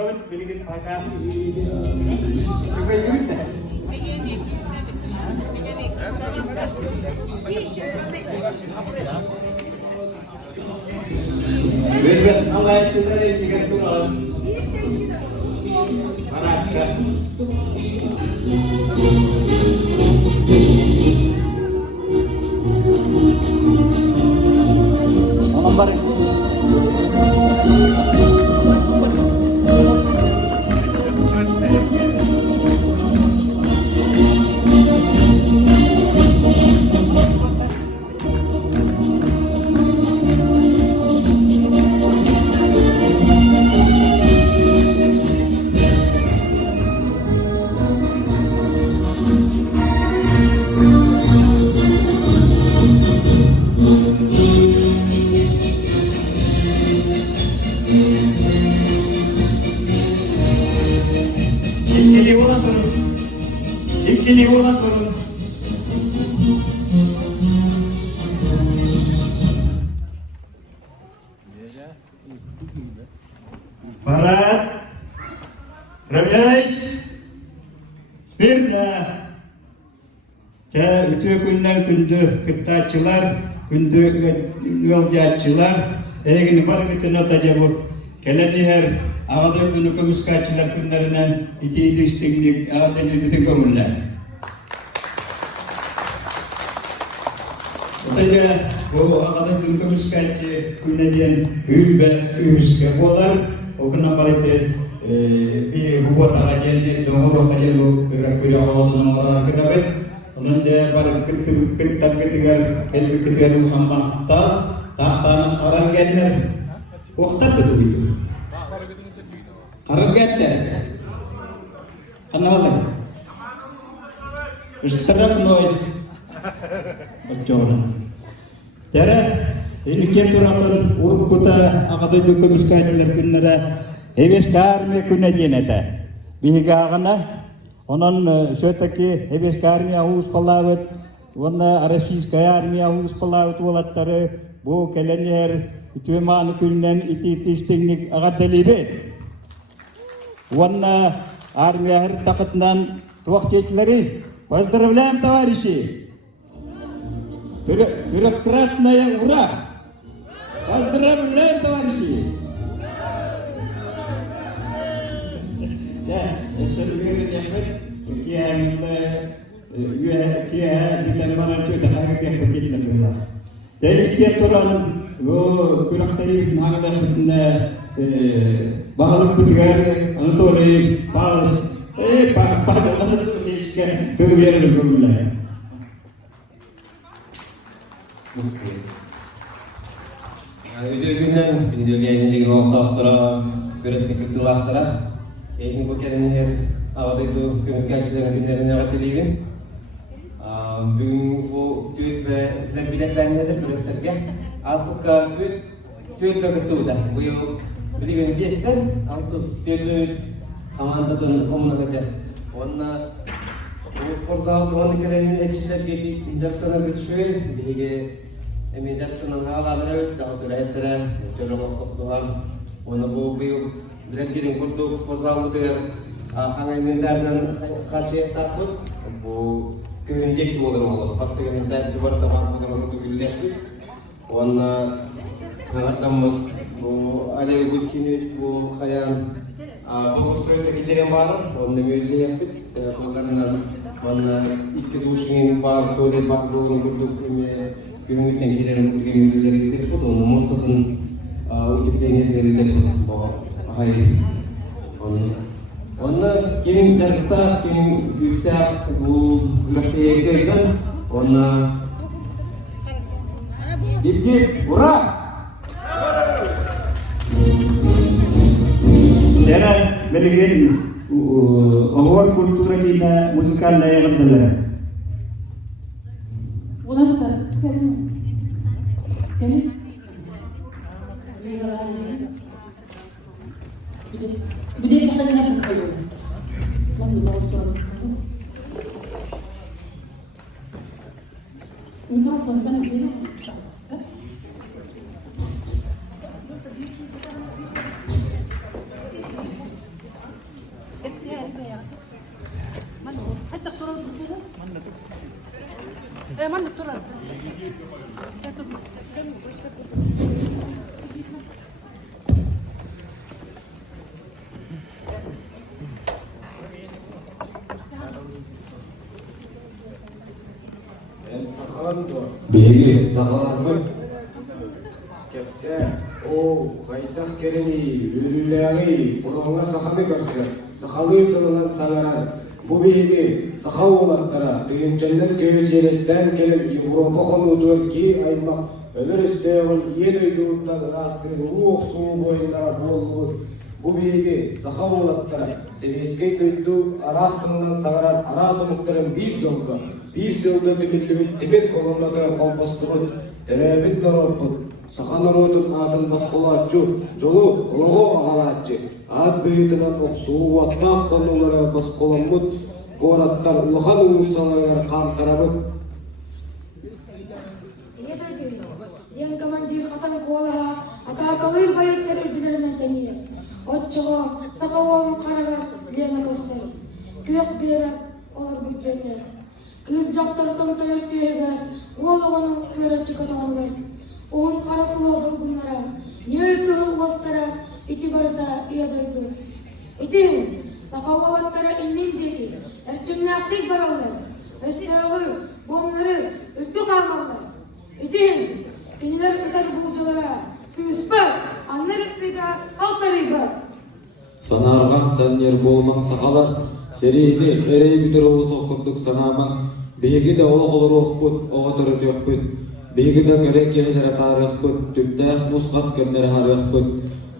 Duravut bilgin ayta. Juga yürüt. Ben Allah çudara diğer tuğal. Anak. Nomor İkili olan durun. Barat, Ramesh, Birna, ütü günden gündü kıttaçılar, gündü yolcatçılar, egin var gitine tacabur, keleni her ağda günü komiskaçılar günlerinden iti isteklik ağdeli bütün komünler. Otaya bu ağda günü komiskaçı günlerden hülbe üske bolar, okuna parite bir hubot ağacını doğru ağacını kira ağacını ağacını kira onunca para kırıktan kırıklar kelbi kırıklar sama tahtan orang genler waktu betul itu orang genler kenal istirahat noy betul cara ini keturatan urut kota agak itu kemiskinan kunara heves karmi kunajineta bihiga kana onun şöyle heves karmi ahus kallavet ona arasis karmi ahus kallavet olatları bu kelenler ituman kunnen iti teknik agak delibe ona armi her takatnan tuakçeçleri поздравляем товарищи трехкратная ура поздравляем товарищи Ödülünden gündürgenin ortaktara göresmek kırtılaktara Eğitim bu kelimler ağda itu kemiskiyaçıların günlerine rahatlayın. Bugün bu tüyt ve terbilet bendedir gösterge. Az buka tüyt ve kırtılı bu yıl bir gün biyester altız tüyt kamandadan komunakacak. Onlar bu spor sahada onu kelimler eçiler gibi incaktana bütüşüyor. Bilgi emijaktana havalara dağıtır ettere çorama koktuğam. Onu bu yıl Bilet giring kurtuk spor sahada der hangi minderden kaçıya takut bu köyündeki olur mu? Pasti kan minter keluar tamam bu zaman untuk dilihat Ona hangatam bu ada bu sini bu kayak bu sözde giderim var. Onu müdürlüğe karena ona iki duşun var, tole var, doğru kurduk köyünden giderim kurtuk müdürlüğe giderim. Onu mustadın ucuplayın giderim bu. Hayır. Onu kimin cerita, kimin yüksek bu grafiğe gördün. Onu dip ura. Dera belirgin awal kultura kita musikal daya kental. Ulas Bir de kadar ne yapıyor? Lan bir daha sonra. Mikrofon bana bir Begi sağlarmı? Kepse, o haydak kereni, ürüleri, fırına sahalı göster. Sahalı kılınan sanaran. Bu bilgi sahalı olanlara, tüyünçenler köyüçeresten gelip Avrupa konudur ki aymak ölür üsteğin yedi duyduğundan rastır, ruh suğu boyunda bolluğu. Bu bilgi sahalı olanlara, seviyeskey duyduğu arastığından sanaran arasımıkların bir jonka, bir sıldır tibet kolonladığı kompostluğun, terebit narotput. Саханародын атын басқолатчу, жолу олого ағалатчы. Ат бейдінен оқсуы ваттақ қонулары басқоламыд, гораттар улахан улусалар қамтарабыд. Ден командир хатан колаха, атакалыр баястар үрділерінен тәнейі. Отчыға, сақауалын қарағар, лена костер. Көк беріп, олар бюджеті. Кыз жақтартың тойыр түйеге, ол оғаның көрәтчі катағанлар. Он қарасуға бұлғынлара, нөлкі ұлғастара, ити барыта иядайды. Итің, сақауалаттары иннен деки, әрчімні ақтик баралар. Өстеуі, бомнары, үтті қармалар. Итің, кенелер ұтар бұлжылара, сүйіспі, аннар істейді қалтары бар. Sanargan sanyer bolman sakalar, seriyini erey bütür oğuz okunduk sanaman, begi de oğuk olur okput, oğa törüt yokput, begi de gerek yehlere tarıqput, tüptəq musqas kemlere harıqput,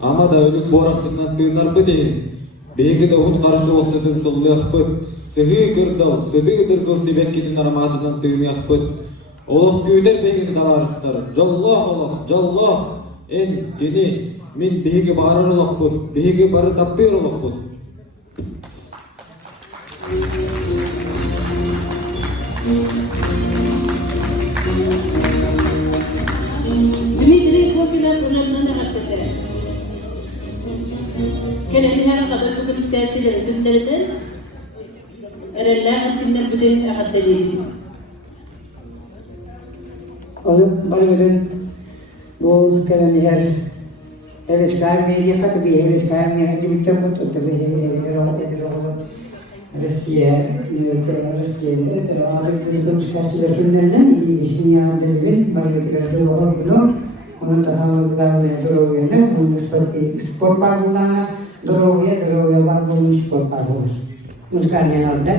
ama da ölük boraksından tığınar büteyin, begi de hun qarısı oqsıdın sıllıqput, sığı kırdal, sıdı ıdırgıl sibek ketin aramatından tığınıqput, oğuk köyder begini talarıstar, jallah oğuk, jallah, en tini, min begi barır oğukput, begi barı tappir oğukput. Dmitri Fokinov ürünlerine hakkıdır. Kenedi her kadar bugün isterçileri günlerden ereller hakkınlar bütün ahaddeliyim. Oğlum, barıgıdın bu kenediler heveskar meydiye katı bir heveskar meydiye bir çabuk tuttu bir heveskar Rusya, Rusya'da ötürü ağırlıklı konuşmaçılar günlerden iyi işini dediğin barıgıdılar doğru bunu onun daha da doğruya bunu spor parkuna doğruya var bunu spor parkuna. Muskarne aldı.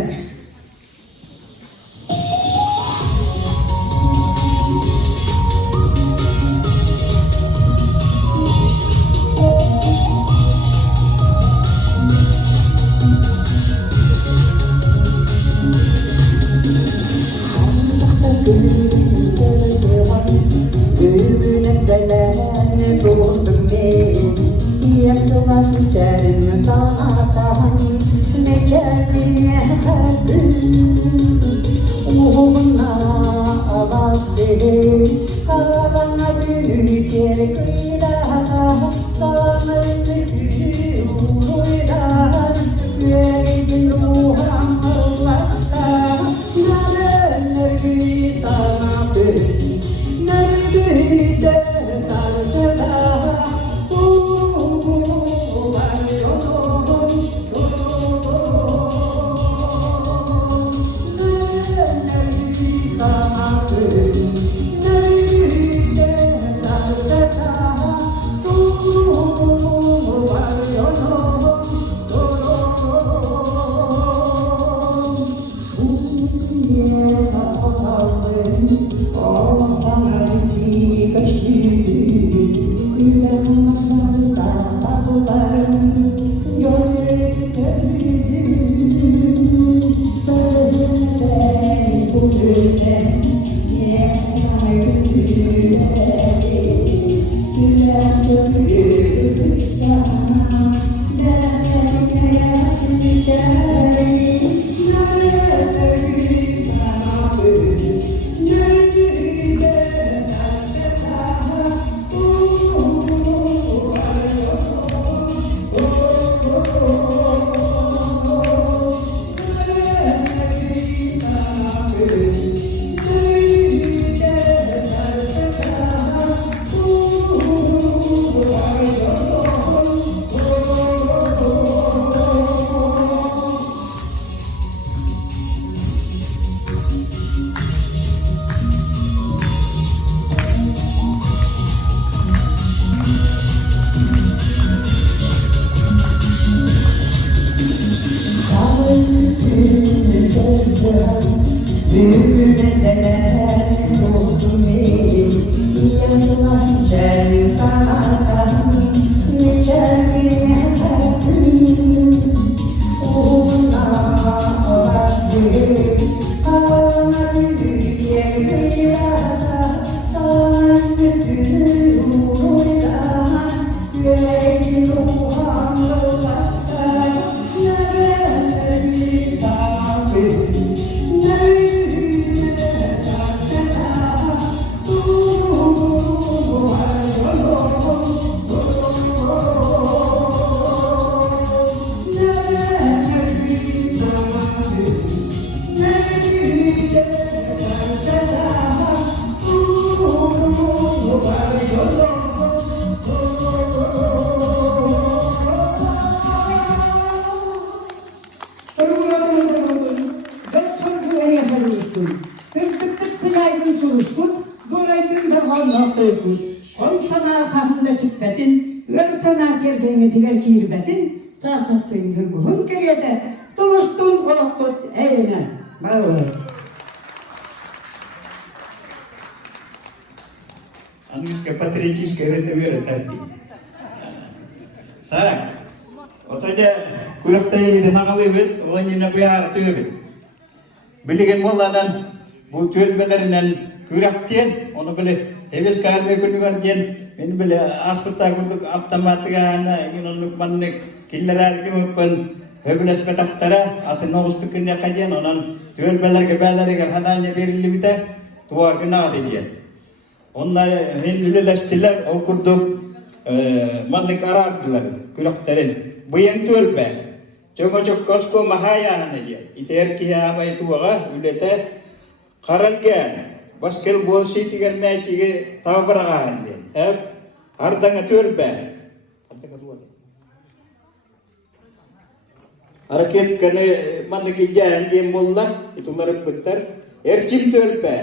Oqtayku. Kon sana xafında süpbetin, ör sana kergenge diger kirbetin, sasasın hürguhun kerede, dolustun olaqtut eyne. Bravo. Английская патриотическая это вера тарки. Так. Вот эти курактайы виден ағалы бит, олайнина бұяғы төбі. Білеген боладан бұл төлбелерінен күрақтен, оны біле Эвес кәрме күні көрден, мен біле аспытта күрдік автоматыға ана, онық манны келлер әргі өппін, өбіл әспетақтара, атын оғысты күнне қаден, онын төлбелерге бәлерігер хадanya берілі біті, туа күна деген. Онна мен үлелестілер, ол күрдік манны қарардылар, күрақтарын. Бұйын төлбе, чоң-чоң қосқо махая ана де, итеркия абай туаға үлеті қаралген. Баскел болсы тигер мәчиге табыраған ден. Ардаңа төлбе. Hareket kene mana kijahan dia mulla itu ngarep bentar. Ercim төлбе.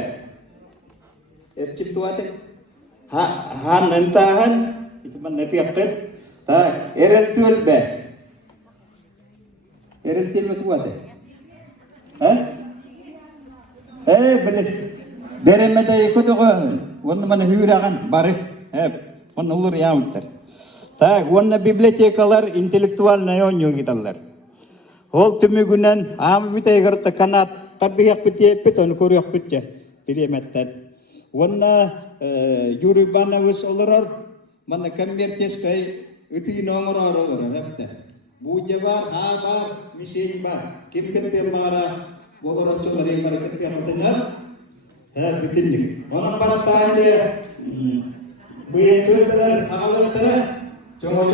Ercim tu ada. Han entahan itu mana tiapkan. Ta erel төлбе. Erel tim tu ada. Benar. Beremede ikutuğun, onu bana hüyragan barı, onu olur yağmurlar. Ta, onu bibliotekalar intelektüel nayon gitarlar. Ol tümü günden, ağam bitey garta kanat, tardıyak bitiye pit, onu koruyak bitce, bilemetten. Onu yürü bana vız olurur, bana kambertes kay, ütü nomor olur, hepte. Bu cevap, haber, misal var, kirkete mağara, bu orası var, market yaptığında. Bitirlik. Onun baştaydı. Bu yetkiler ağırlıkları çoğu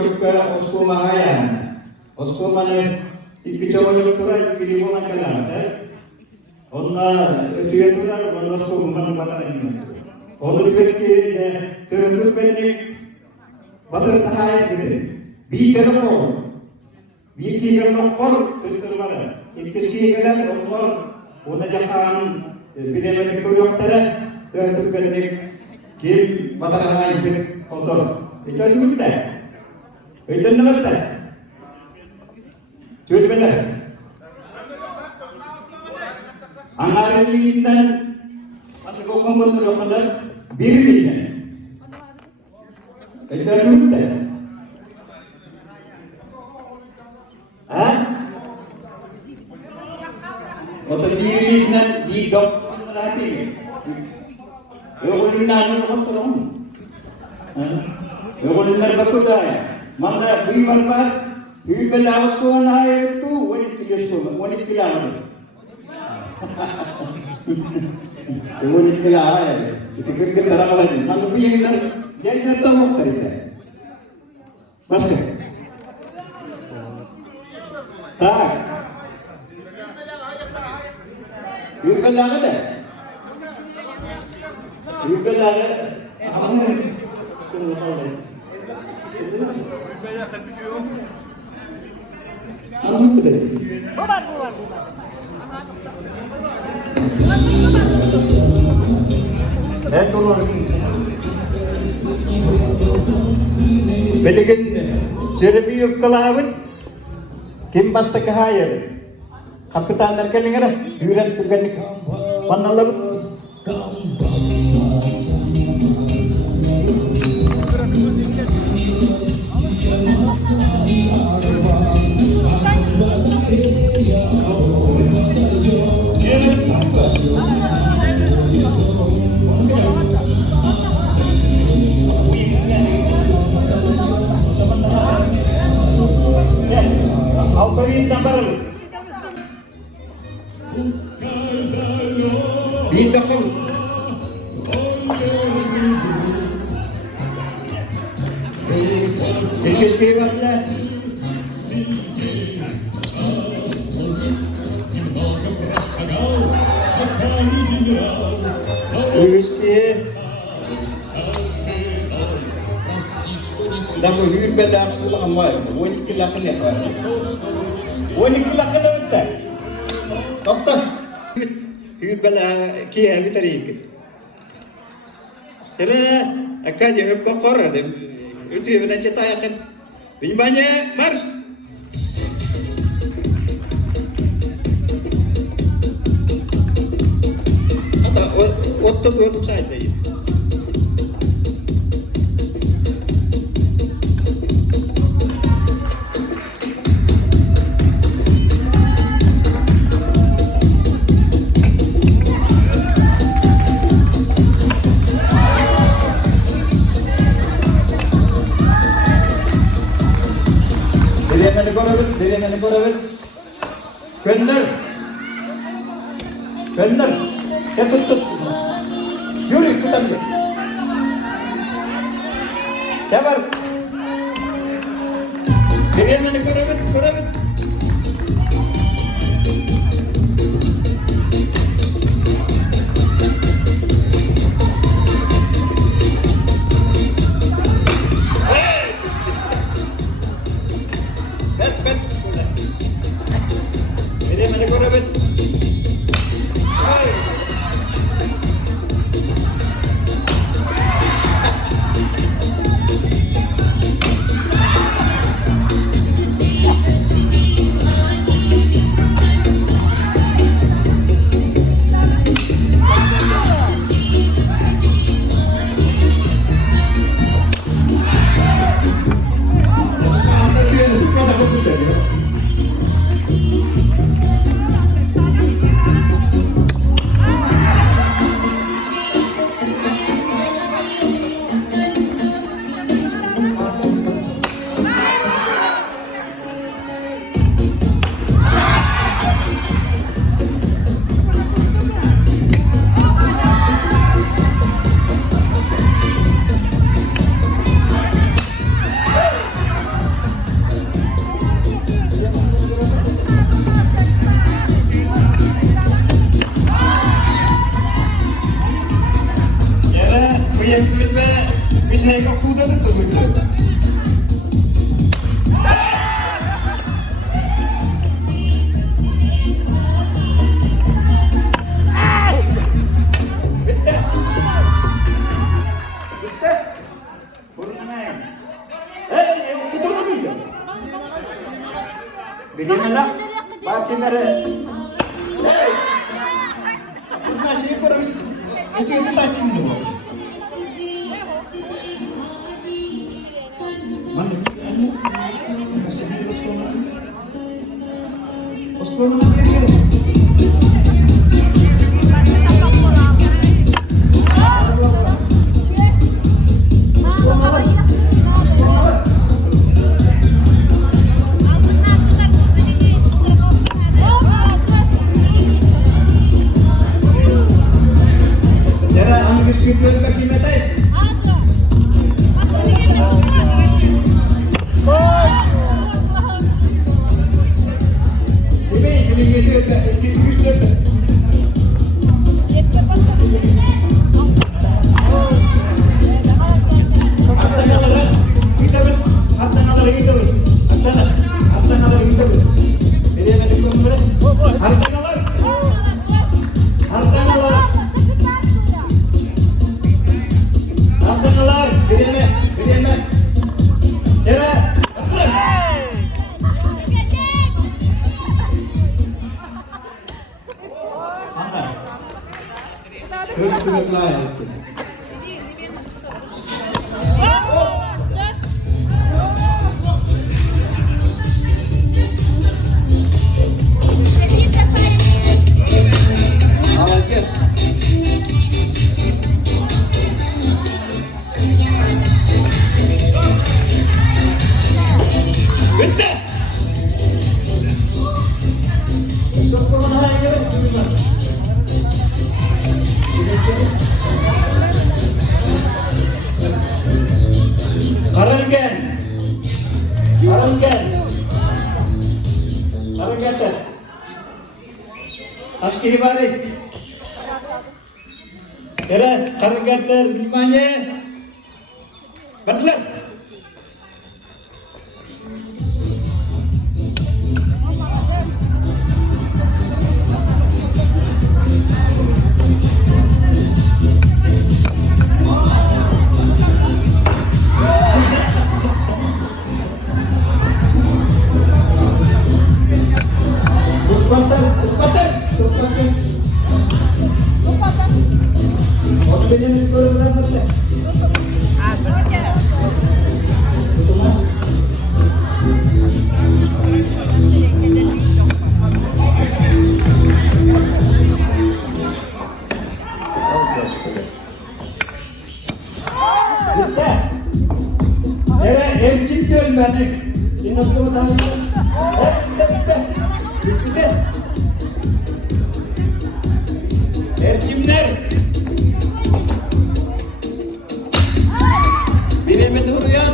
Osman'a yani. Osman'ı iki çoğunluklara bilim olan kalan. Onlar ötüyorlar, onlar Osman'ın vatanını. Onu diyor ki Türk beni batır tahaya dedi. Bir telefon. Bir telefon ötüyorlar. İkisi gelen onlar ona yapan Bilemedi kuyruktara, Türklerin kim vatanına gidip otur. Itu juga. Itu nama kita. Türkmenler. Angarilinden, masuk komponen lokal bir milyon. Itu juga. Otot dirinya di dok berarti. Orang ini kontrol. Orang ini berkuda. Mana bui berbat, bui belasan itu, wanita kilasan, wanita kilasan. Wanita kilasan. Itu kerja terang lagi. Mana bui yang dia kerja mau kerja. Masuk. Tak. Yukal lang ada. Yukal lang ada. Apa? Apa itu? Bubar. Turun. Belikan serbi yukal awet. Kim pasti kahayar. Kapitan dan kelingara, yuran tugan mana laut. Alperin tambar. Bidakul. İkiz kıymetli. Üstü. Dah berhubung pada pulang awal. Wanita kelakar apa? Wanita kelakar apa? Doktor. Hur bela kia vi tarik. Kira akan jawab kok korang deh. Itu yang nak cerita akan. Banyak mars. Apa? Untuk saja ya. Dari mana korabet? Gönder. Tut. Yürü tutan bir. Devar. Dari mana korabet? Bet. Dari mana korabet? Yang kedua, bisa kau kuda betul. Bagaimana? Pati mere. Masih kurang. Itu tacing dulu. Askeri balik. Kira kargater limanya. Betul. Bitti. Ercim diyorum ben. Dinozor da. Bitti. Ercimler. Birime doğru ya.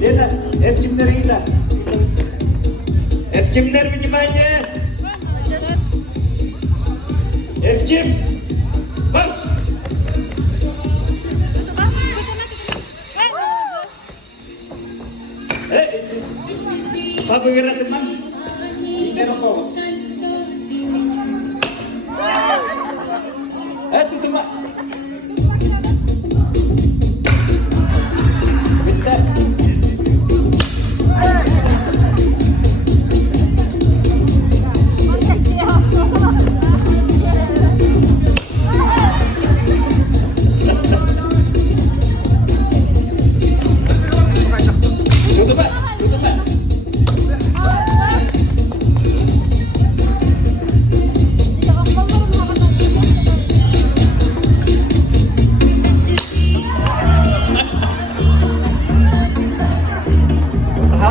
Dena, ercimler iyi de. Ercimler benim anne. Ercim. Bak. Apa kira teman? Ini rokok. Itu cuma. Bentar. Tutup Pak, tutup Pak.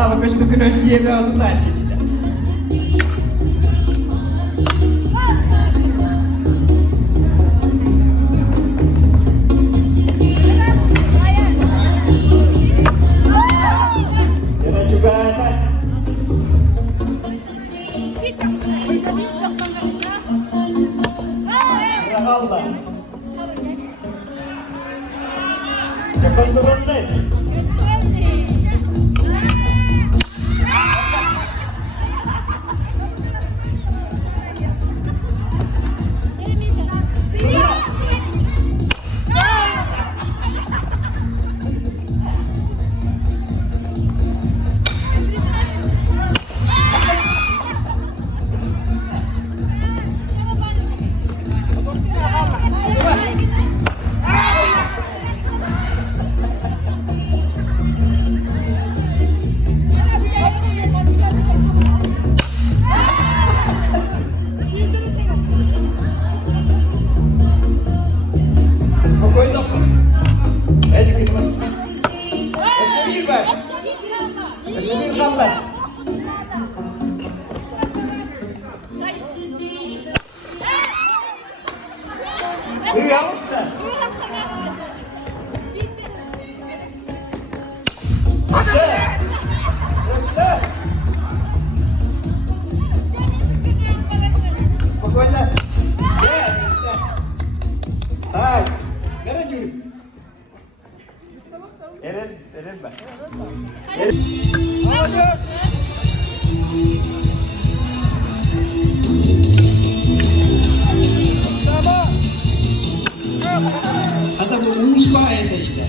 Bagus tu kena dia bawa tu tadi. Kena juga ada. Allah. Jangan turun deh. Hatta bu uğuş bayette işte.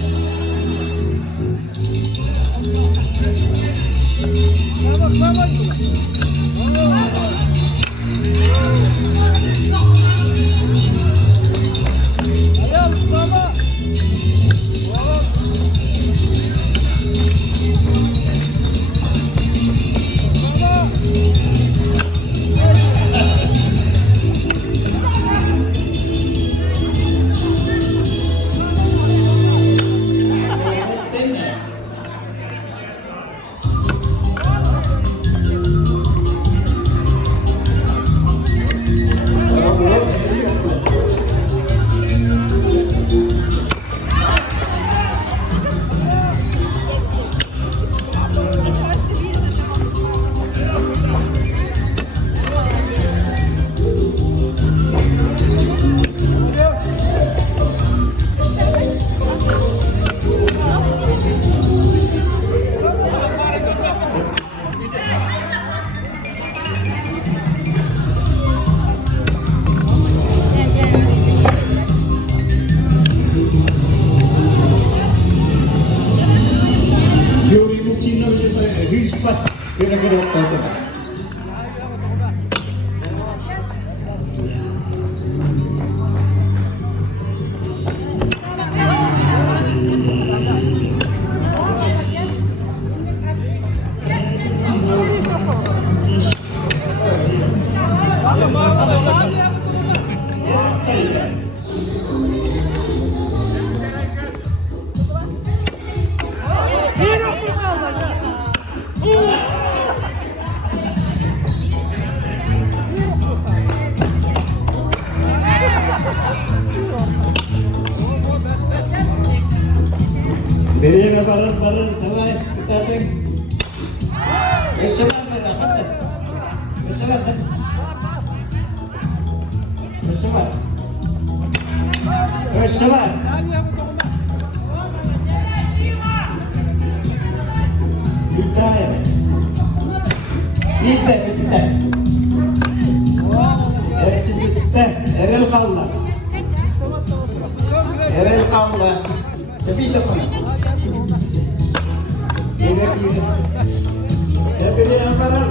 Bereme barın, давай, kıtatın. Beşeler de hadi. Beşeler de. Beşeler. Beşeler. Bitti. Bitti. Erçin bitti. Erel kaldı. Erel kaldı. Tapi teman. Ini dia. Ya beri angkaran.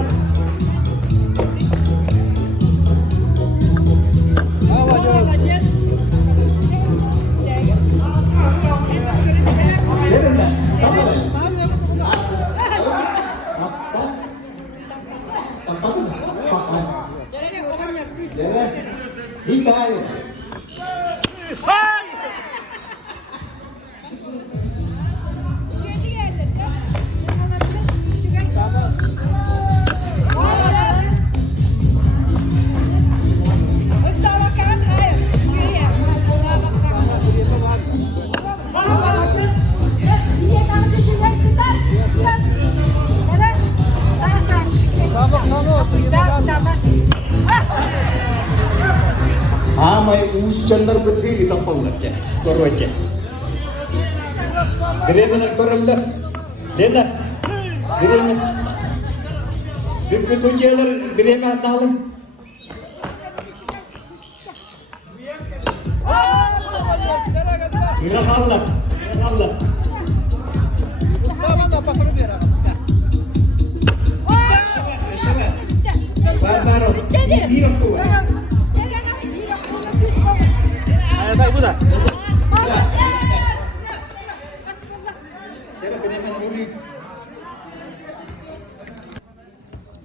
Derna, tamam. Tempat pakai. Derna. Hingga. हाँ मैं उस चंद्र बुद्धि तपल लगे करवाचे गरे बदल करम दा लेना गरे में बिल्कुल तो जेलर गरे में तालम गिरा माला Barbaro, tiro tu. Baik, Buddha.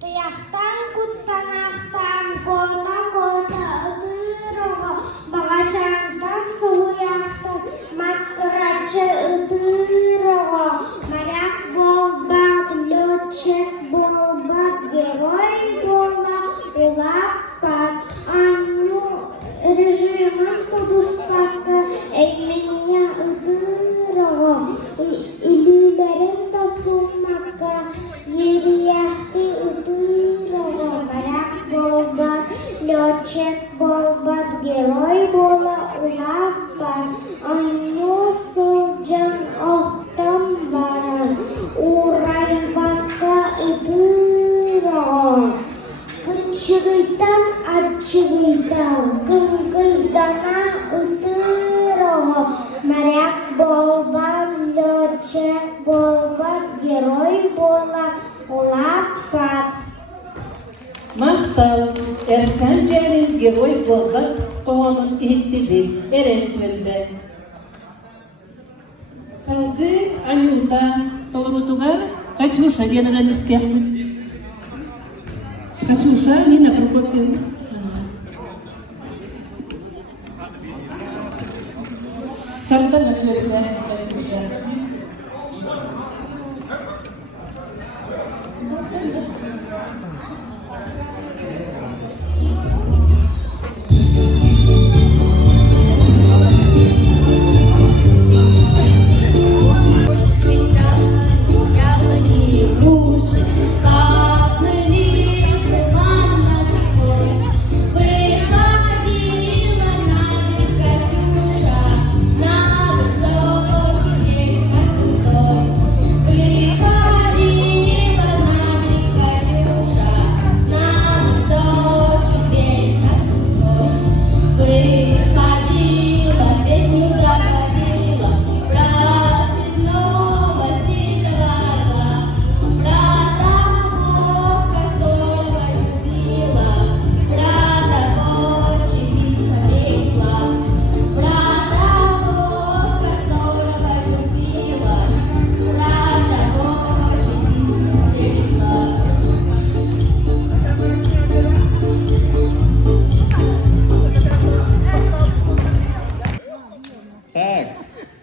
Tiyahtang kutanahtan kota-kota utirogo Bagashantang suyahtan makraja utirogo Marak bobat lucek bobat geroy bola ulapat Anu rejimen tudustaka eymenya utirogo Ililerin tasumaka Yeriyahti utirogo Marak bobat lucek bobat geroy bola ulapat Anu sujang ohtam baran Uray baka utirogo Kenceritan aceritan Kengkidana utirogo Marak bobat lucek bobat geroy bola ulapat Maqtal Ersan Jalil Geroy Bolbat Qoğanın ihtibi Eren Bölbe Savdı Anyuta Torutugar Katyusha General İstihmet Katyusha Nina Prokopyevna Sartan Akörükler Katyusha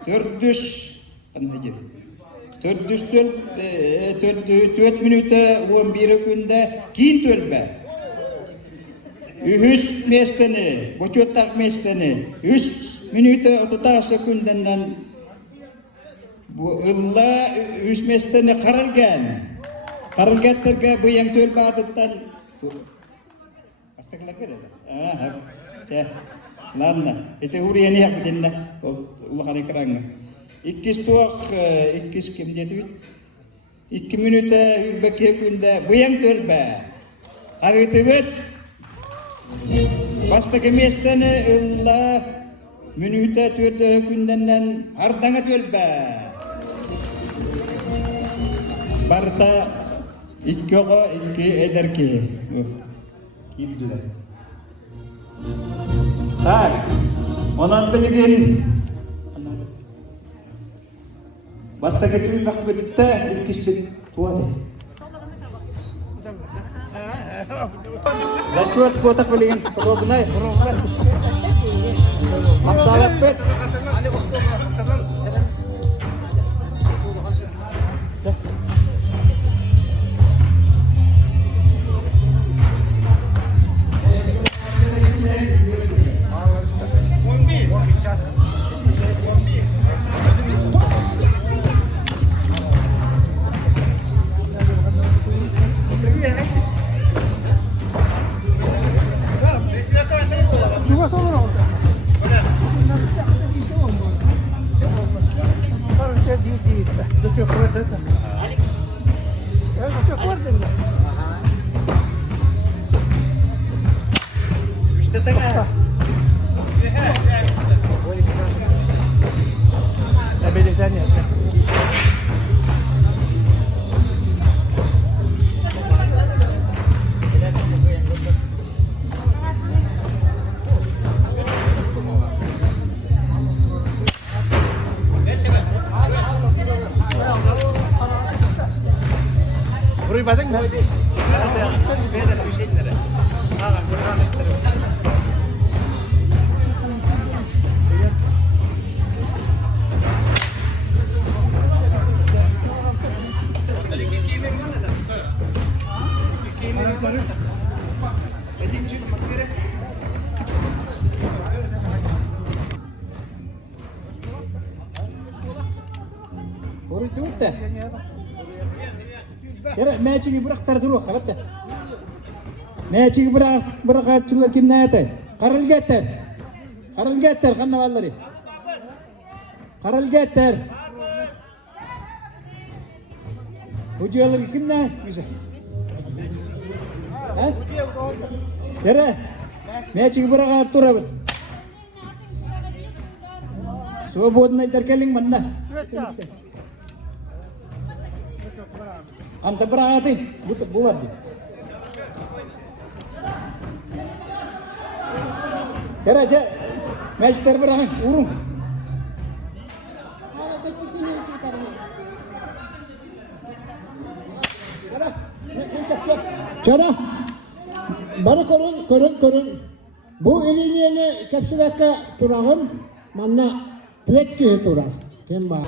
Tördüş, anlayacak. Tördüş 4 minuta 11 günde kin tölbe. Ühüs mesteni, boçotak mesteni, 3 minuta 30 sekundan bu ılla üsmestene karalgatlarga bu yang tör batıttan astaklar kere ha ya lanna ete huriyeni yaptınna ulu kali keranga ikkis tuak ikkis kim jetut 2 minuta ürbeke kunda bu yang tör ba hari tebet basta kemestene illa minuta tör kundan ardanga tör ba Barta iki ederki. Gittiler. Hay, onan bilgin. Barta getirip bak bitti, ikisi tuade. Zacuat botak bilgin, prognay. Masalah pet. Tutte. Yara matching bırak tarturu kapattı. Matching bırak açılı kim ne yaptı? Karıl getir kanna valları. Karıl getir. Ucuyaları kim ne? Güzel. Ha? Yara matching bırak tarturu. Swabodna terkeling mana? Anta berarti buat dia. Cara aja, master berang urung. Cara, baru korun. Bu ilini kapsülaka turağın manna tüet ki turağ. Kemba.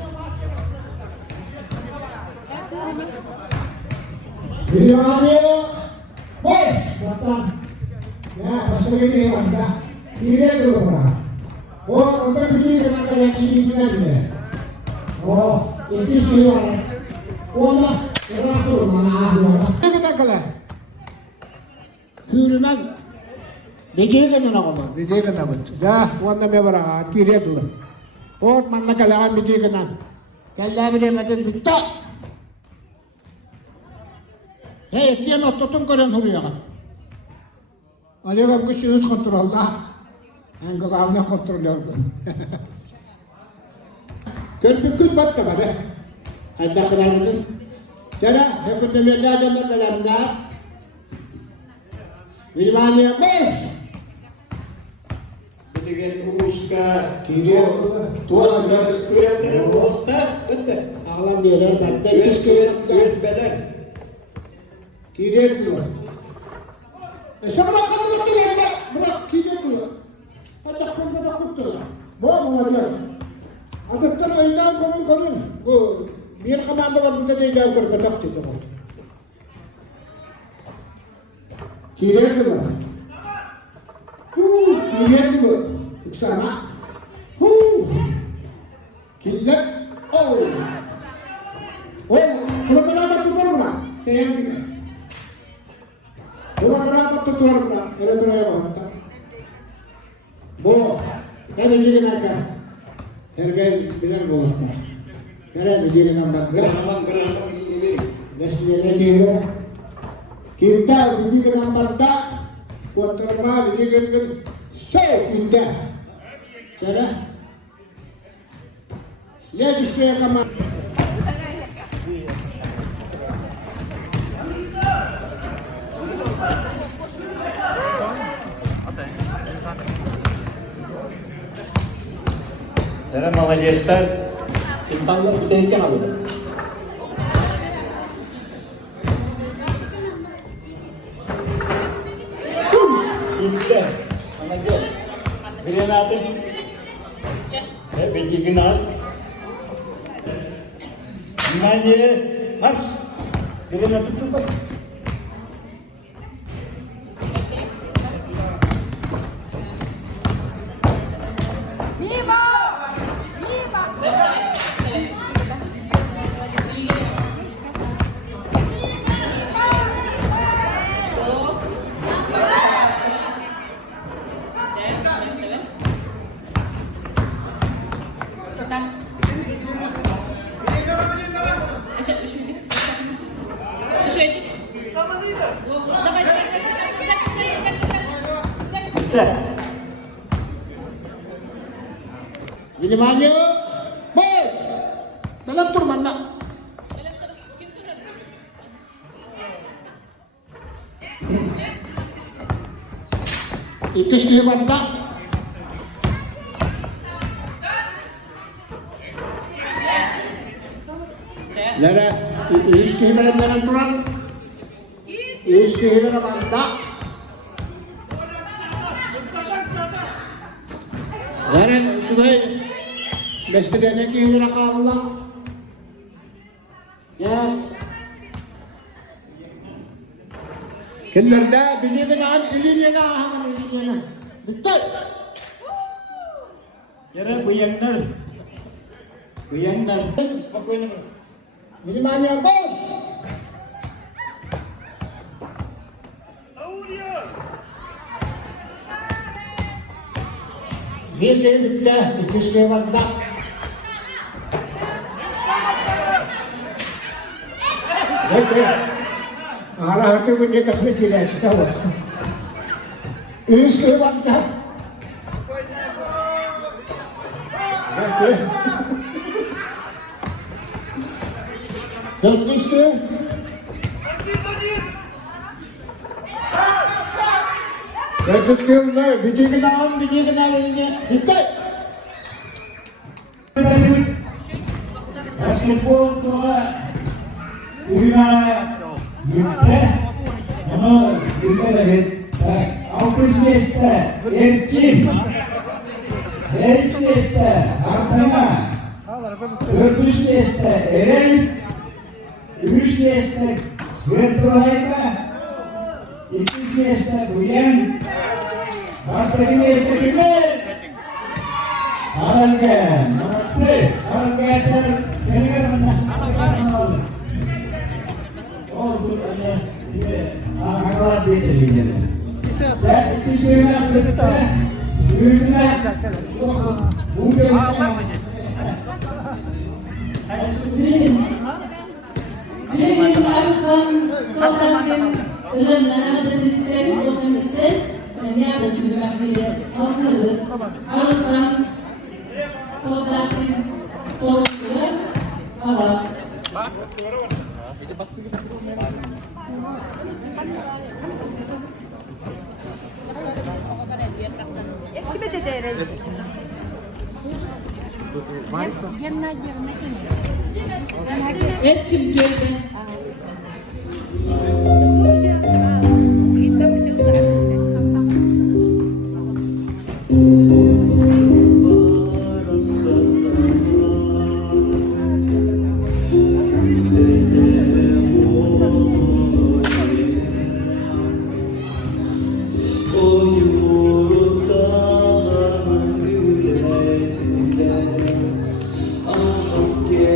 Diwane bos datang ya pasal ini anda tidak dulu pernah untuk biji dengan kalian ini sebenarnya itu semua terakhir mana kita kalah hürmen biji kan apa dah warna merah kiri dulu mana kalian biji kan kalian macam betul. Hey, tiyan ottotun koran huruyaga. Aleva kuşunuz kontrolda. Hangi kavna kontrolörde. Körpükün battı bana. Hayda kırarladın. Sana hepinde medyadanlar belamda. Vilvaniye beş. Bilgin uğuşka kiri tuas ders üretler orta ötte. Ağlam bir yer battı. Üretbeler. Kirir diyor. Sonra kadın orada yerine bırak kirir diyor. Hatta kırmızı kutluyor. Bu olacak. Adıktan oyundan konun. Bu bir kamanda var burada değil gel batak çekiyor. Kirir diyor. Kirir diyor. İksana. Killet Oh. Oh, kalau kenapa tuh rumah? Tayang kita. Kalau kenapa tuh rumah? Ada tuh ya, Pak. Bo, kami jadi naga. Harga bilang bos. Karena jadi nampak gerak ini. Biasanya dia kita jadi nampak tak. Kuat terma jadi kan. So kita. Cara. Ya justru kama. Cara молодежьтар insanlar bir tehlike alıyor. Inte, ana gel. Grenadın. Beci grenad. Manje, marş. Grenad tutup. Ini mana? Bos. Dalam tur mana? Itu sekali mana? Lara, ini sekali mana dalam turan? Ini sekali mana mana? Lara, sudah. Bestedene ki huraka Allah. Ya. Kenarda bididena iliyena ahaman iliyena. Betul. Cara buyangnar. Buyangnar. Spokojno bro. Ini mana bos? Dia dia itu sekali tak. Oke, arah hati punya kasih kira kita lah. Ini sekali tak. Oke. Jadi sekali. Jadi sekali, biji kenal ini. Ikut. Basketbol tuh Uina Yutta, ano Yutta lagit, Alpes Vesta, Erçim, Eris Vesta, Artana, Örpüs Vesta, Eren, Ümüş Vesta, Svertrohayma, İkiz Vesta, Buyan, Bastaki Vesta Kimler, Aralgan, Aralgan, Kaligar mana? Oh, tu ada ini agak beda dia. Ya, itu sebenarnya betul. Sebenarnya, bukan. Benim arkan sokakın ürünlerine de dizleri dokunmakta. Ben yardım etmek bile algılı. Arkan sokakın topluyor. Ama Etçim geldi. Yeah.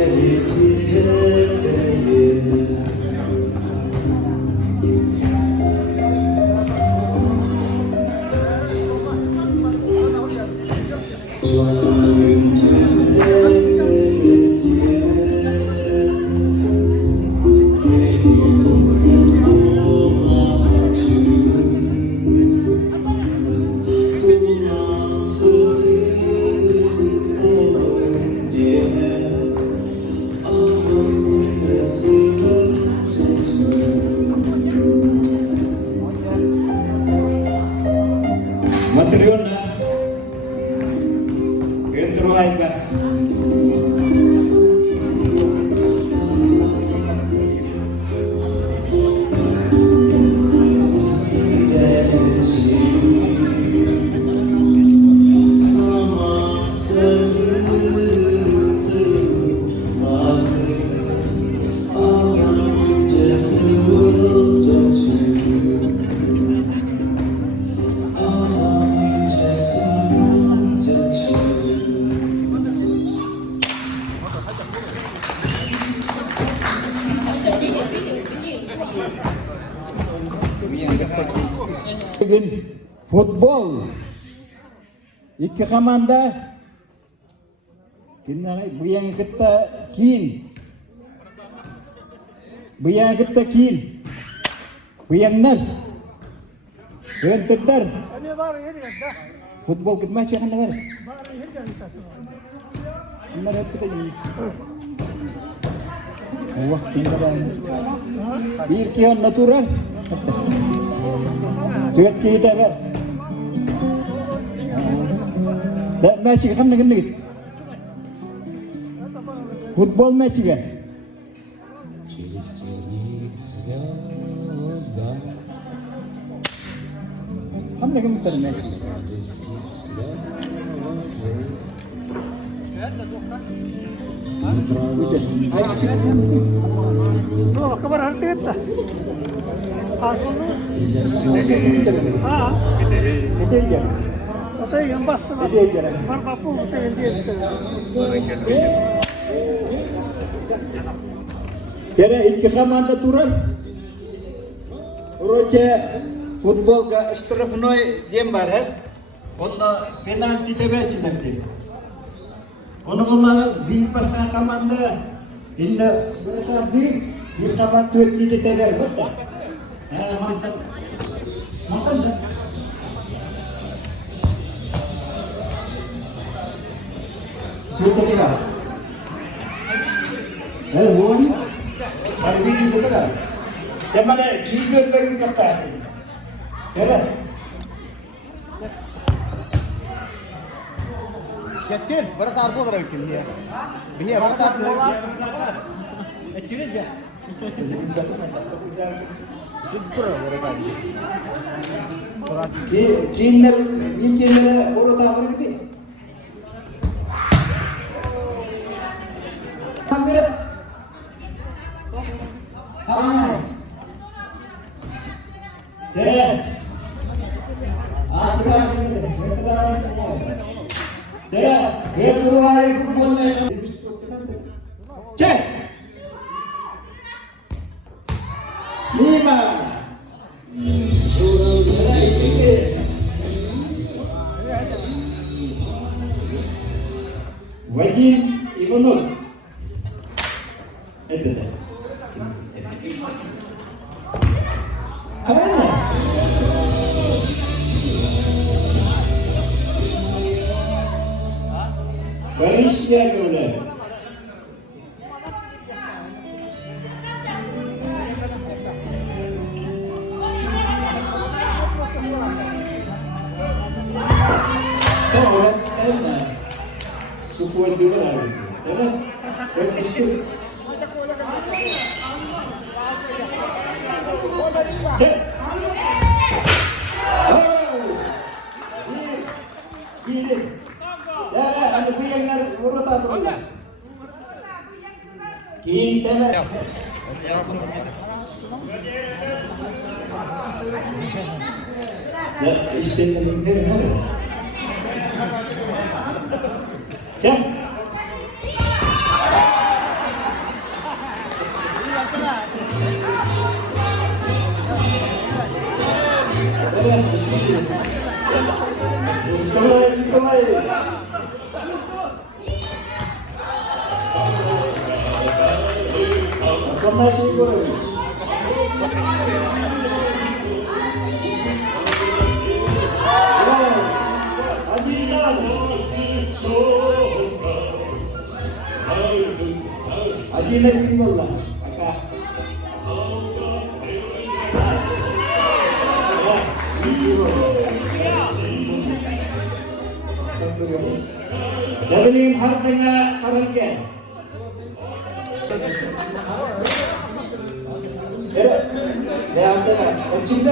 Bugün futbol. İki komanda. Bu yang kita kin. Bu yang kita kin. Bu yang nar. Bentar. Futbol gitmez ya kan var. Bunlar hep de iyi. Wah, tinggal bir kion natural. Tuyat kita ber. Dah match kan dengan gitu. Futbol match kan. Ham ne kadar match. खबर हरते था yang bas bapak Kira iki komanda turun. Roche futbol ga strafnoy diyem var hep. Onda penalti de belki. Onu bunlar bir başka komanda indi berarti bir komanda tuet di teber betul. Mantan. Tuet tiga. Bukan? Mari kita tiga. Zaman giger lagi kata. Kira. Keskin, berapa arbo berakin dia? Dia berapa arbo? Actually dia. Super mereka. Kinder, baru tahu berarti. Hampir. Cek. 5. Vadim Ivanov. Это да. Борис Яковлев. Suku itu benar, karena itu. Cek. Gini. Ya, ada yang urut apa? Kita. Ya, istilah ini benar. Cek. Kembali. Masih boleh. Adina timbul lah. Jadi hartanya karangken. Ya hartanya, cinta.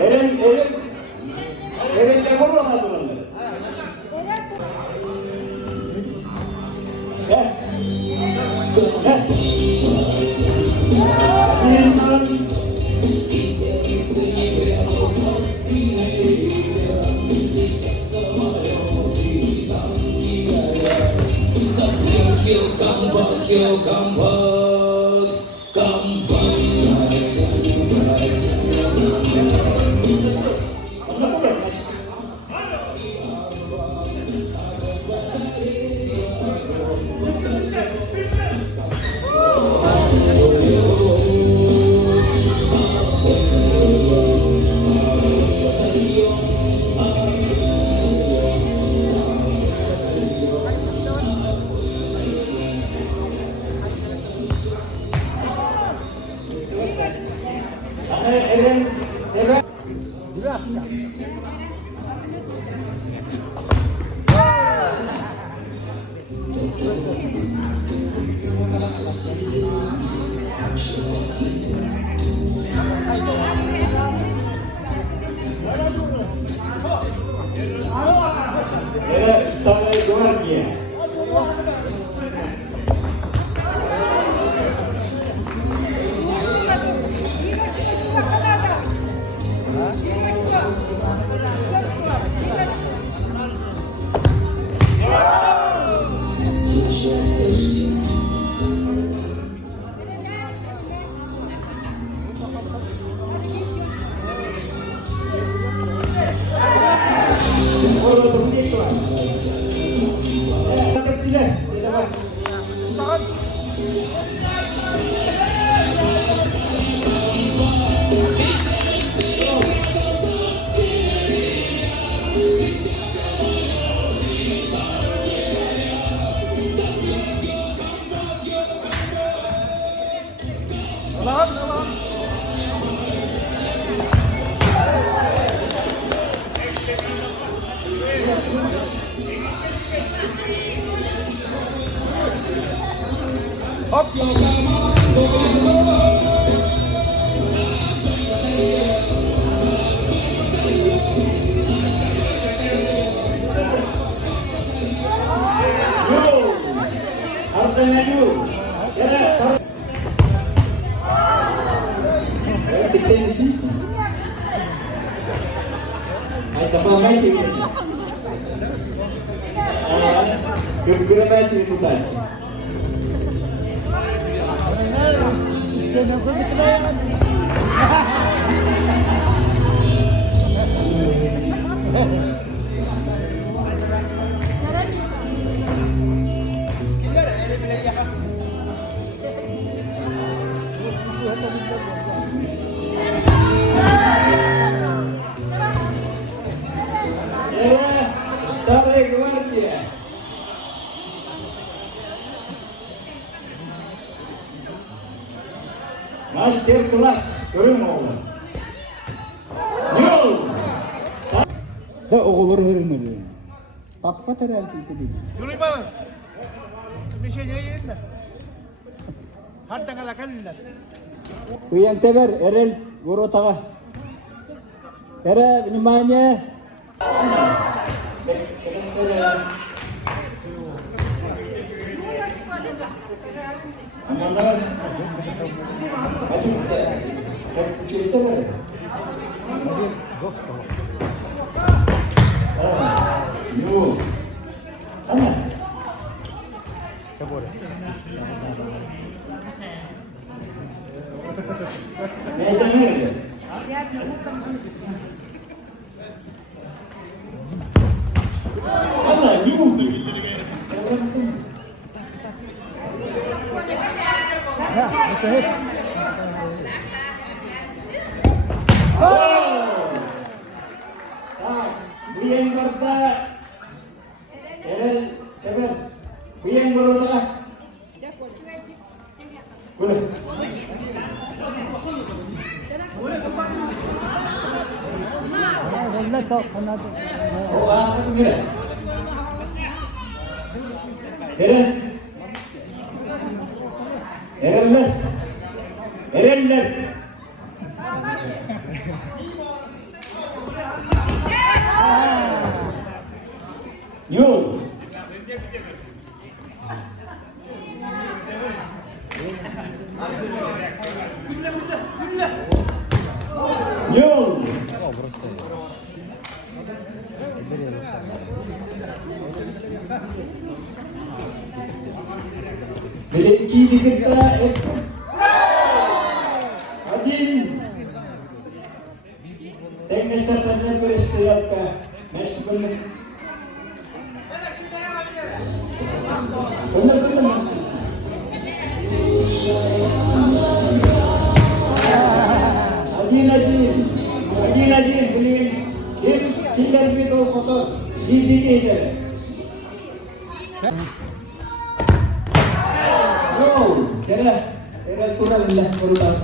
Eren lebur lah tu. Ya. Kill, come, Era Старая Гвардия. Старая Гвардия. Мастер-класс Крымова. Да оğullar öğrenir. Tappa terer dedi. Süleyman. Bir şey yiyin de. Hatta kalakallar. Uyan teber Erel Gorotaga. Era nimanya. Amandan. Macam cerita ber. New. Ana. Sabor. Neden nerede? Ana new. Tak, bu yang berda Erel teber, bu yang berda boleh. Oh, apa enggak? Erel Ereller Ereller Yo Yo Belki kita Hindi. Yo, kira kurang lah, kurang.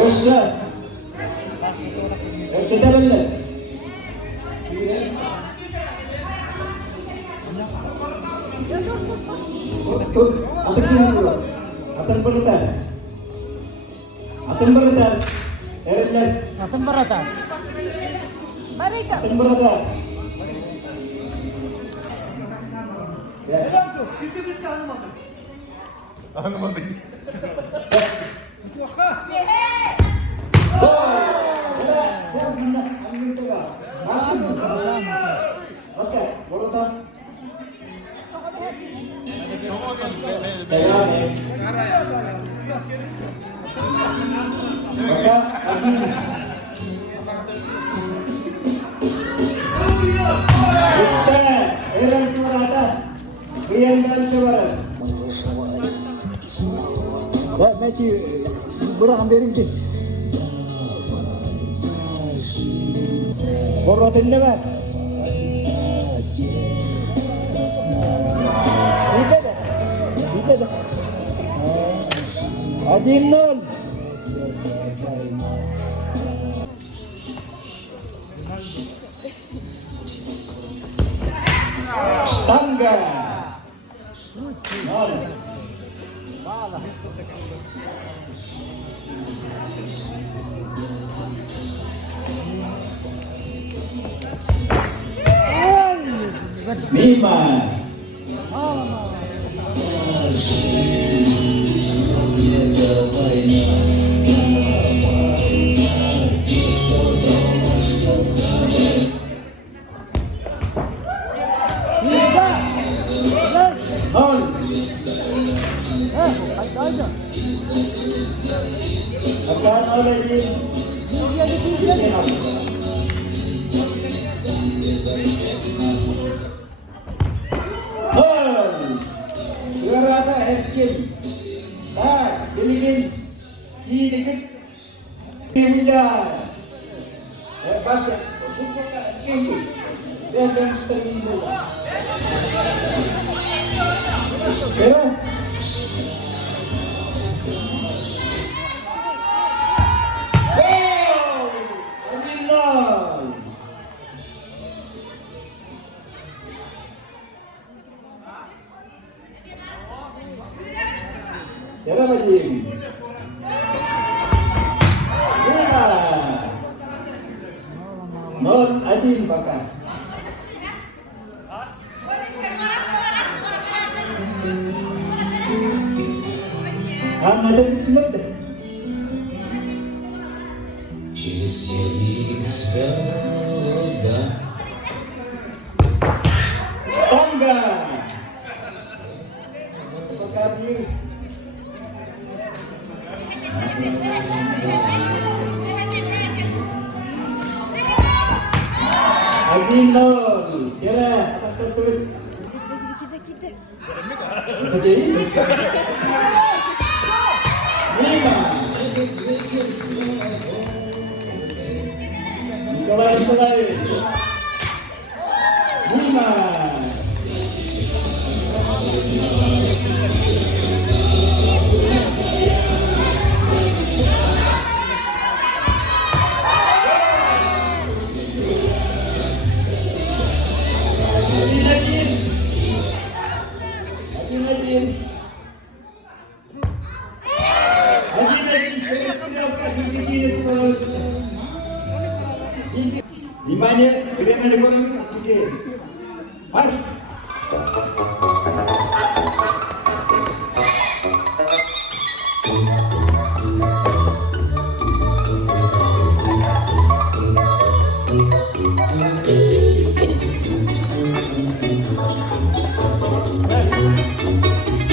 Ossa dah benar. Atan berentar. Ya. Kurang ambil ini. Borotin ni ba? Ida dah. Adinul. Stanga. Nol. Mima. Akan oleh di Gerada Herkim Bilingin di dekat Timjar Basket Kinki dan setengah bola Pero Tera bajing. Lima. Non adin bakar. Ada lebih. Tangga. Bakar diri. Adinol, kira atas tersebut. Jadi lima. Nikolai. Lima. Limanya, bagaimana korang fikir? Mas.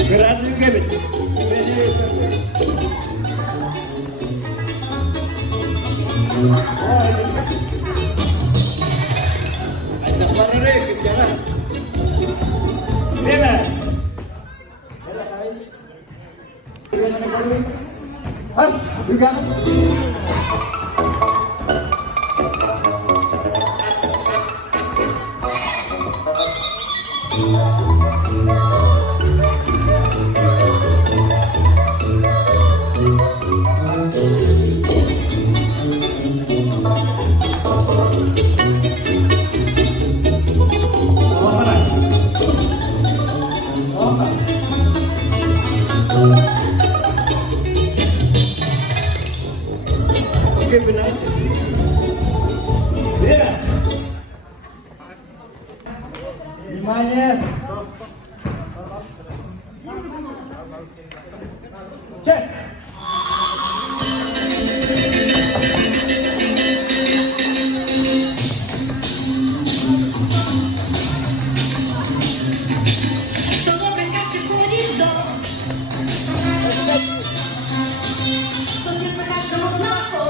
Keras juga, Bet. Ada parare, jangan. Rena. Mas, juga. Oke, benar. Iya. Limanya. Cek. Sono pescaste ходит Что здесь по каждому знаку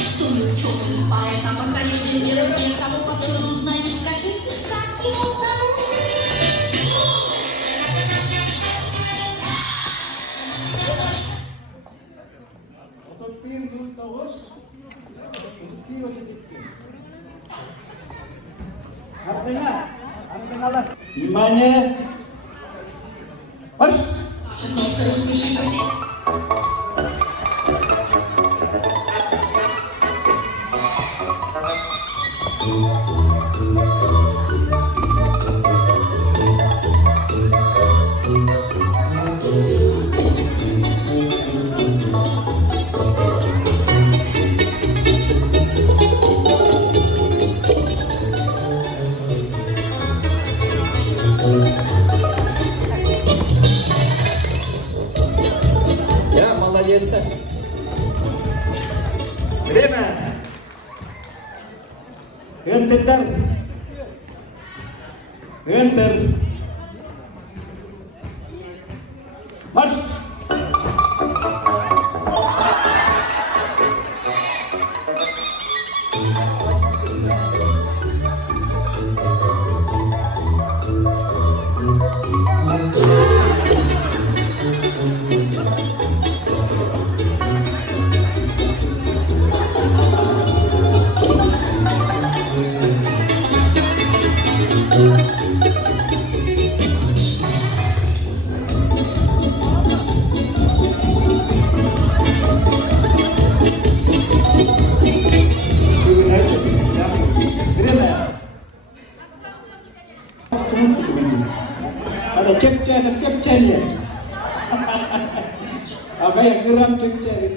Что ничего не поэт, а пока не сделал все, кого повсюду знаю, скажите, как его зовут? Otopir dulu terus. Otopir sedikit. Artinya lah. Limanya. Mas. Но terus disini Ya, молодец. Время. Enter. Enter. March. Ada cep-cep ya. Apa yang geram cep-cep?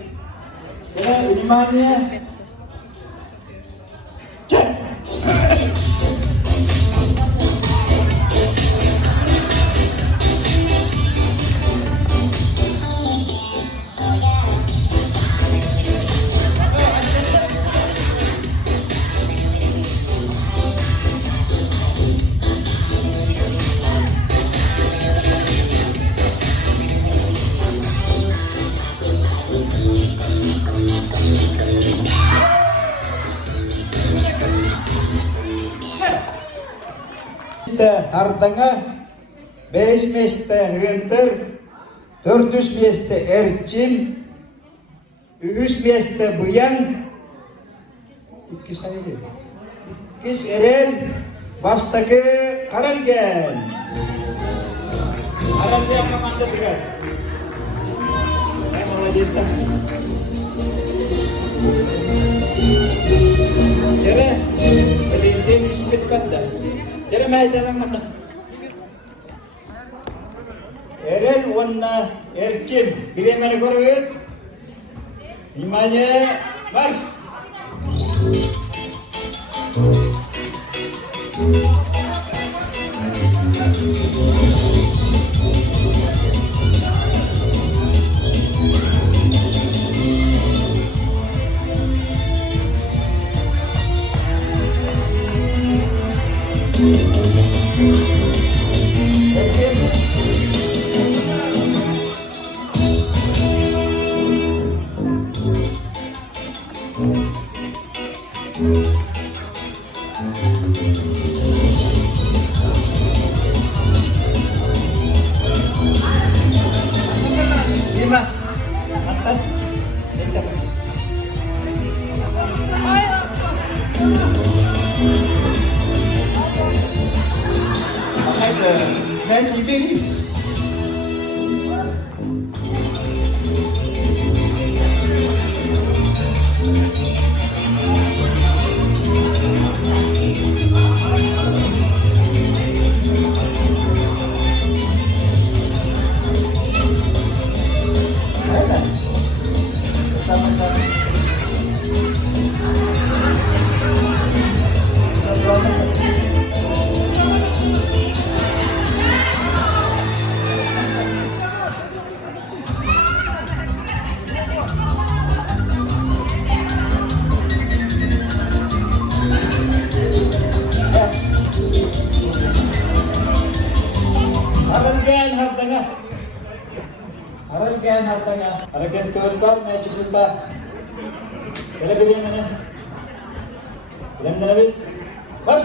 Kira limanya. Cep. Ardanga 5 meste Hındır, 400 meste Erçim, 3 meste Bıyan, 2 sayı, 2 Eren, bastaki Karangen. Karangen komanda dekat. Saya mulai di start. Jadi, pelinting speed banda. Jadi mai dalam mana? Eren warna Ercim, pilih mana korwit? Limanya Mars. Birima. Mantan. Makanya, saya cibir. Harapkan hartanya, harapkan keempat, macam keempat. Kena beri mana? Yang mana beri? Bas.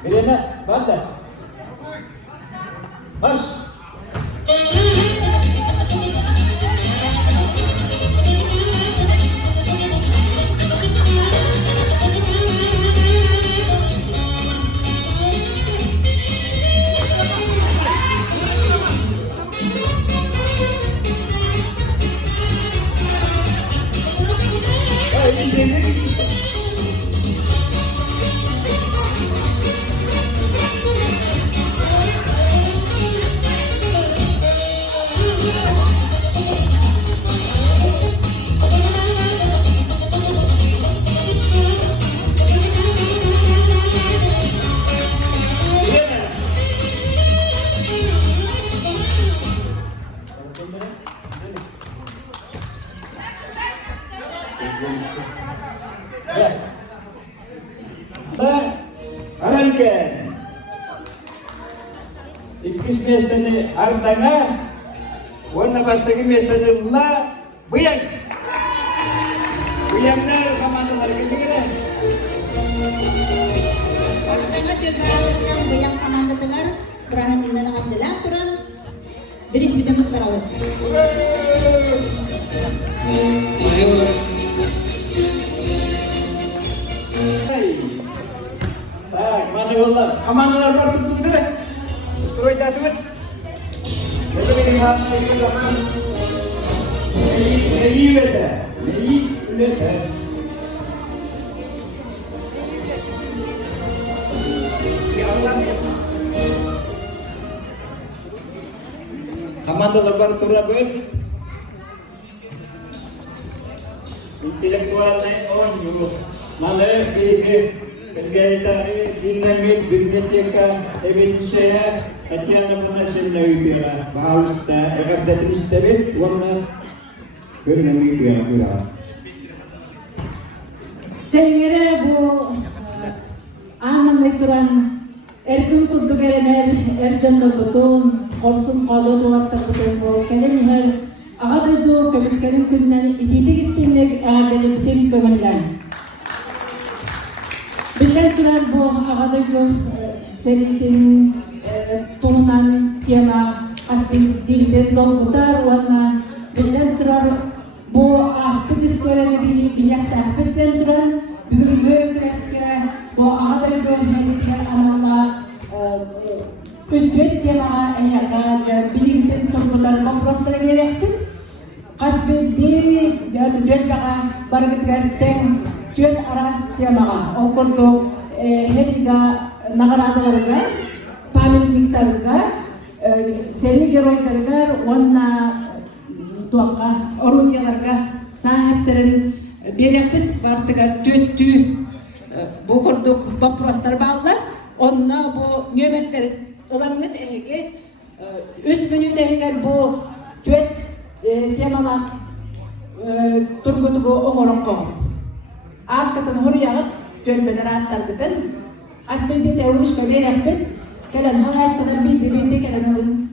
Birima, banda. Marş. Harapkan. İkis mesleğini ardına, ona baştaki mesleğini la buyang. Buyangnya kamandalar gini-gini. Ardanga jebatan ng bayang kamanda tengar, perahan inda ng abdelaturan, beris bidang perawat. Mana wallah, kamandalar var tuttu giderek. Stroy jatuh. Betul ini hal itu zaman. Neyi beda, neyi beda. Kamandalar var turun buat. Intelektual onyu, mana bih Pergaitan dinamik biblioteca evidensia atiana puna senawira bausta agar datristebe warna kernami pira. Cengere bu aman ituran erdun kurdu berener erjonda butun korsun qadot olakta butun bu kenen her agadu kemiskenin kunnen ititik istinnek agar butun kemenlan. Bilden turar bu ağadaki seritin tohunan tema asıl dilden dolgutar ona bilden turar bu aspet iskoleni bir bilyakta apeten turar bugün mögreske bu ağadaki herikler anında üstüet tema eyaka biligden dolgutar komproslara gerektir kasbet diri ya tujuan baka bargit garteng tujuan aras temaga okurdo heriga наградаларга, памятниктарга, сени геройдарга, онна туакка, орудияларга саһиптерин берекпит бартыгар төттү бу курдук вопростар баалар. Онна бу нөметтер ылаңыт эге 3 мүнөт эгер бу төт темалар тургутугу оңорок коот. Аркатын хорuyağıt dönbeder attаргытын аспенде тәурушка берекпит келен халаатчылар бинди келен алын.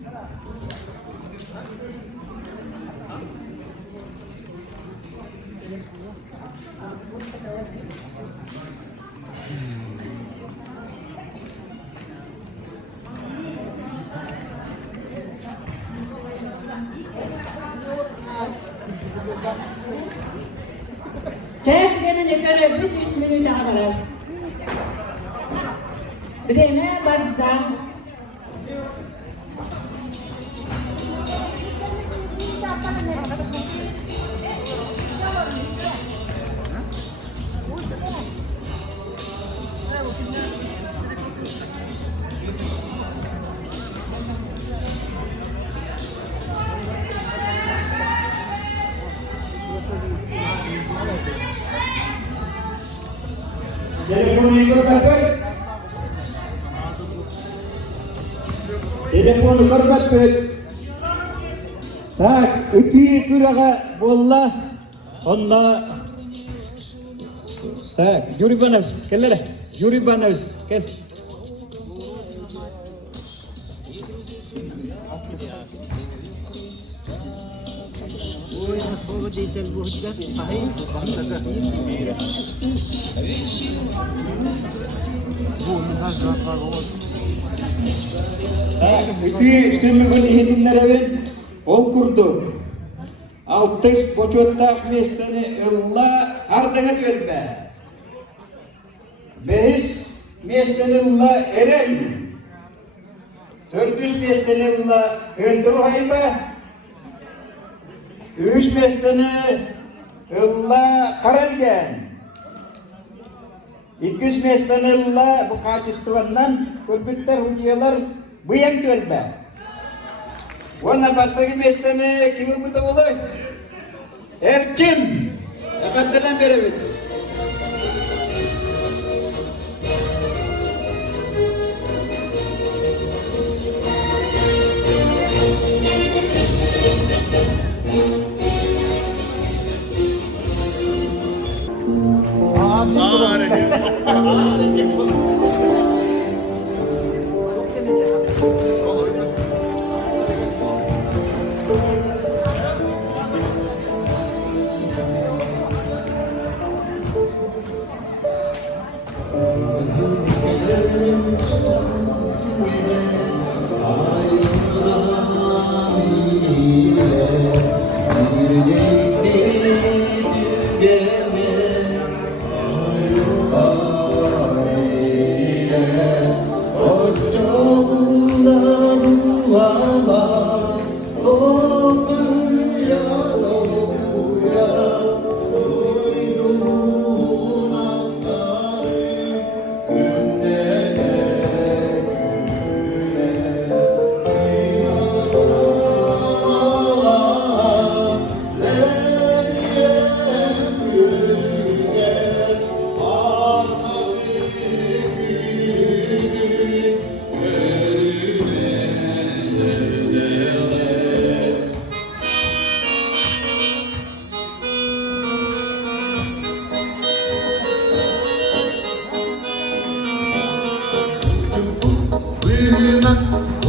Çayak demene göre bütün 3 minüt ağarar. Время barda. Telefonu көрбөтпөт. Так, үтү күрага болла. Онда Так, Юрий Иванович, келлере. Юрий Иванович, кел. Күмүгүн иһитиннеребин ол курду. 6 бочоттак местени ылла ардага төлбө. 5 местени ылла эрен. 4 местени ылла өндүр хайба. 3 местени ылла каралген. 2 местени ылла бу качествовандан көрбүттер хужиялар Быян төлбә. Онна бастагы местени ким буда болой? Эрким. Якаттан беребит.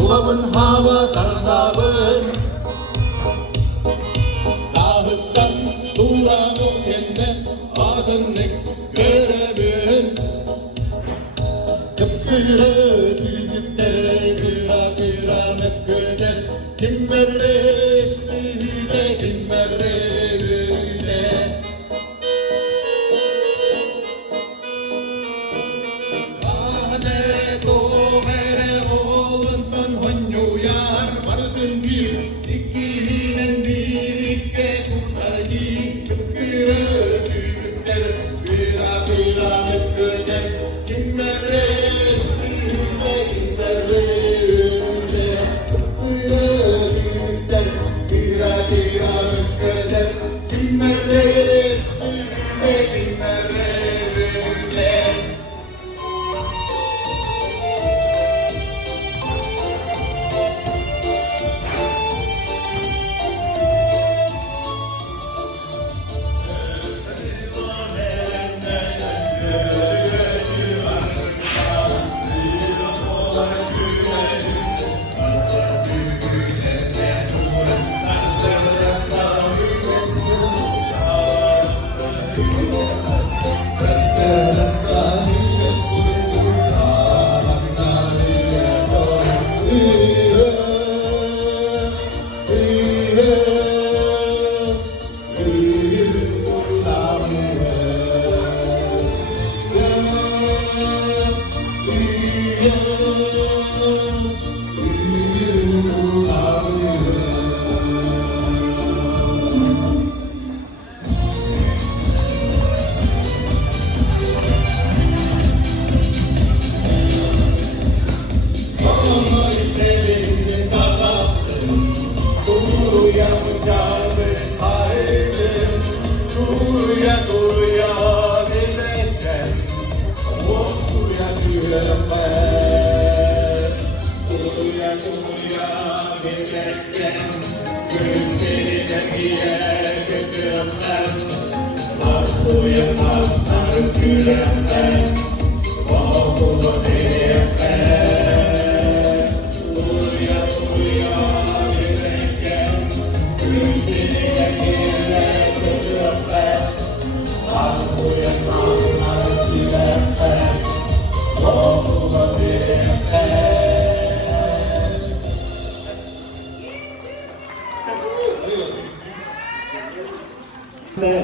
Ulabın hava tardabın Dağıttan duran o kende adını görebün Kıpkırı düdükleri kıra kıra mekürden Kimmerle üstüyle kimmerle öyle Ahne doğere oğlun Honyuyar vardın bir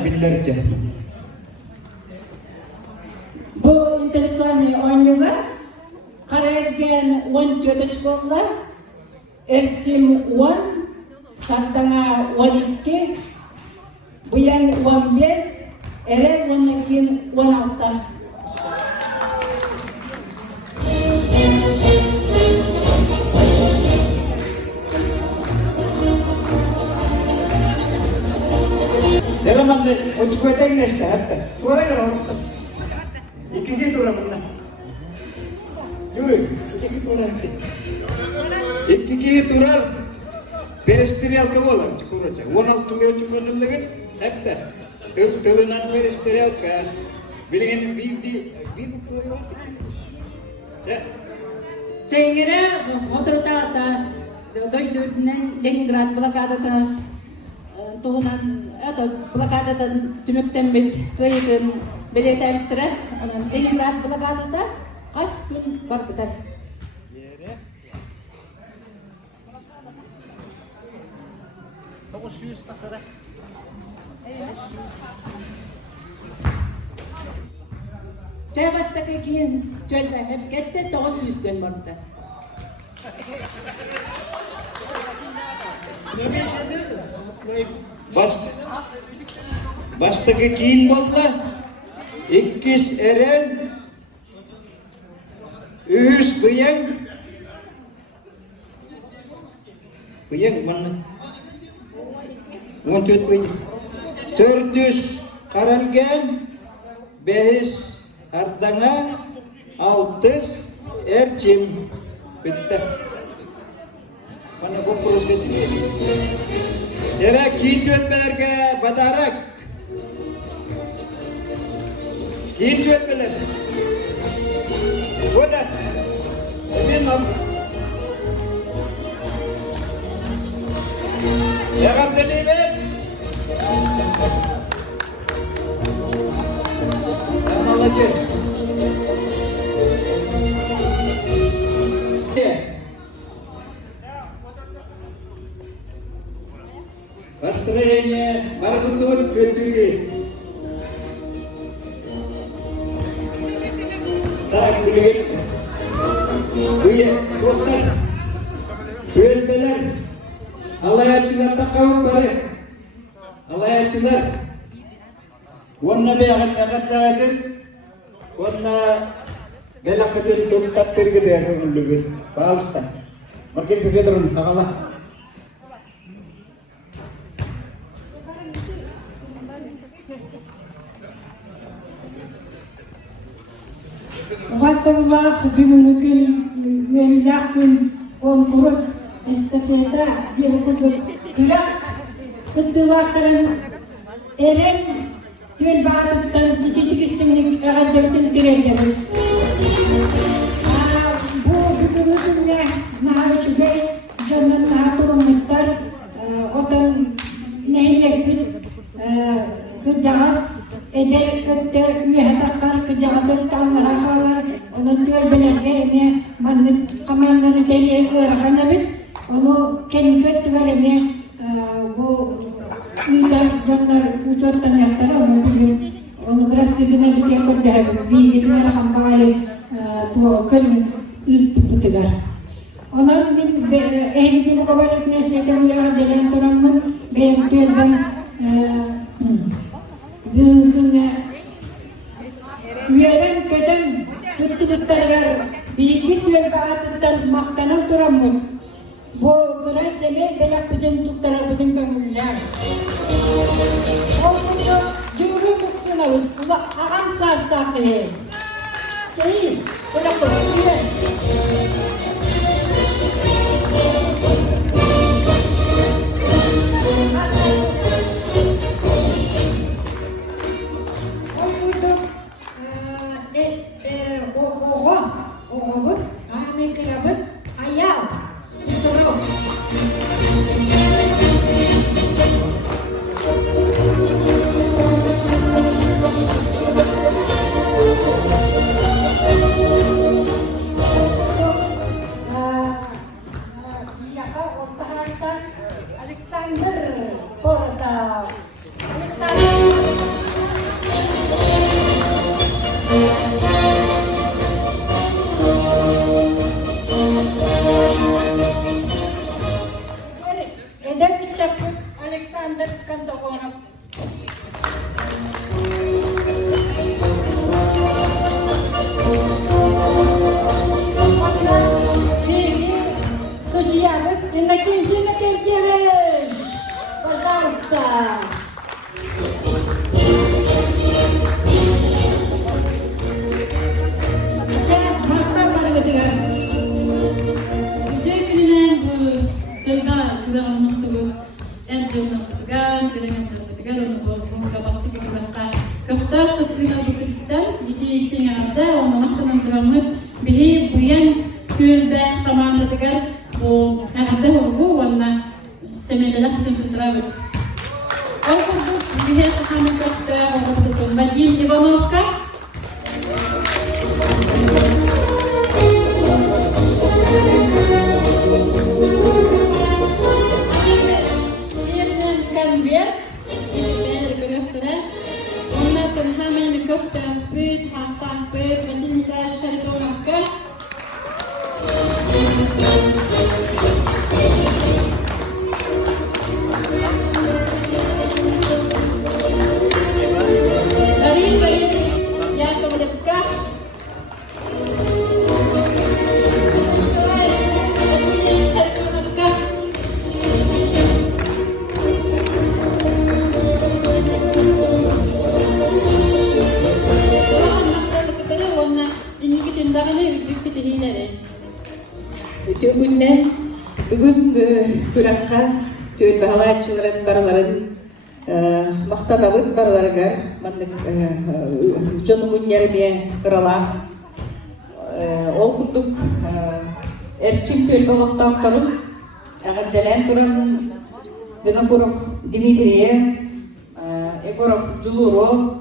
Billerce. Bu intellektualni oynuga qaraydigan 14 şkolla, ertim 10, sardanga 12, bu yan 15, erel 12, 16. Deramanne uçkoyta inleşti hatta. Tuara gara orta. İkinci tura bunlar. Yürü. İkinci tura bitti. İkinci tura pedestrian kabola çukuraca. 16 leo çukurulluğun hatta. Tılınan pedestrian ka. Bilingen bir ya. Çeyrə oturtaqda doydurdan Leningrad blokadada toğunan blokadadan tümükten bit kıyıdın biletayıptırı. Leningrad blokadada kaç gün var biter. Çaybastaki kiyin çölbe hep gitti 900 gün var biter. Bastaki kiin bolla. İkis erel. Üç bıyang. Bıyang mana? 14 bıyang. 400 karalgan. 5 ardanga. 6 ercim. Bitti. Mana kompros gitu. Era kincut belerga badarak. Kincut beler. Udah. Seminam. Ya kan tadi ben. Anlayacağız. Настроение Маргутовой Петюги. Так, блин. Вы, вот Bölmeler, alayatçılar da kavuk bari. Alayatçılar. Onna be agat edin. Onna belakadil tuttat pergeder lübet. Balsta. Makin sefedron akala. Vastavullah bugün gün konkurs estafeta diye kurduk. Kıra sıttıvakların erem tüel bağıtıktan gidecek isimlik ağız devletin diremleri. Bu bugün Ene naha üçüge canın naha durumluklar odan nehiyegbit kıcağız eder kötü üyehataklar kıcağız öttanlara kalar onun tölbelerge eme manlık kamanları deliye öğrenebit onu kendi kötüler eme bu uygar canlar uçottan yaptılar onu bilir onu biraz sizine de kurdu bir gittiler hambay bu kölün ilk bittiler. Onun bin ehli bir kabar üniversitede uyağı delen duramın benim tölben yılgın üyeren kötüm kıttılıklarlar bilgi tölbe atından maktanan duramın bu kıra sene belak bütün tuttara bütün kömürler olgunca cüğrü bıksınavız ula ağam sağsak diye Cahil, belak bıksınlar Oğut, Ahmet Kırabın, Ayav, Tuturu. Yaka Orta Hastan, Alexander Porta. Eder Çapı, Alexander Kantogonov. Bilgi Судья, Иннокентий Иннокентьевич, пожалуйста. Вадим Ивановка. Yerden konvert, bir görüntüler. Onlardan hemen bir köfte, büyük hasta, büyük Vasilita Şaridonovka. Tügünden bugün kürakka tüy bahalatçıların baraların maktalabın baralarga mandık çonumun yerine kırala okuduk erçim tüy balıktan ağırdelen turan Vinokurov Dimitriye Egorov Juluro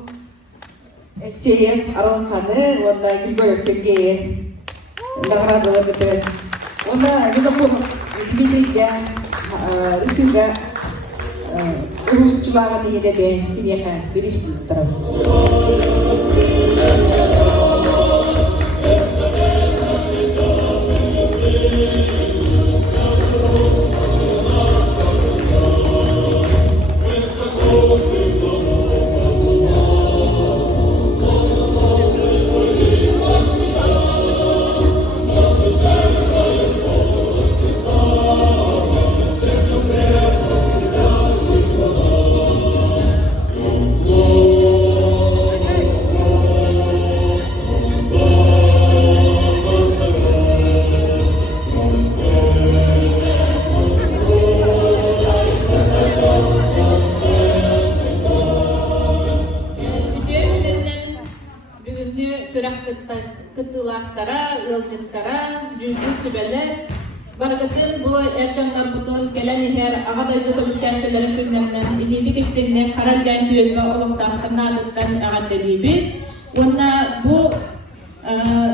Ekseyev Aralkanı onda Gilbert Sergeyev nagaradılar betul. Ona Vinokurov Dimitriye itiga urutçularını yine be yine bir iş bulutlarım. sübeler. Bargatın bu erçanlar butun gelen her ağadaydı komiskerçilerin günlerinden itidik istinne karargan tüyelme oluqtaqtın adıttan ağaddelibi. Ona bu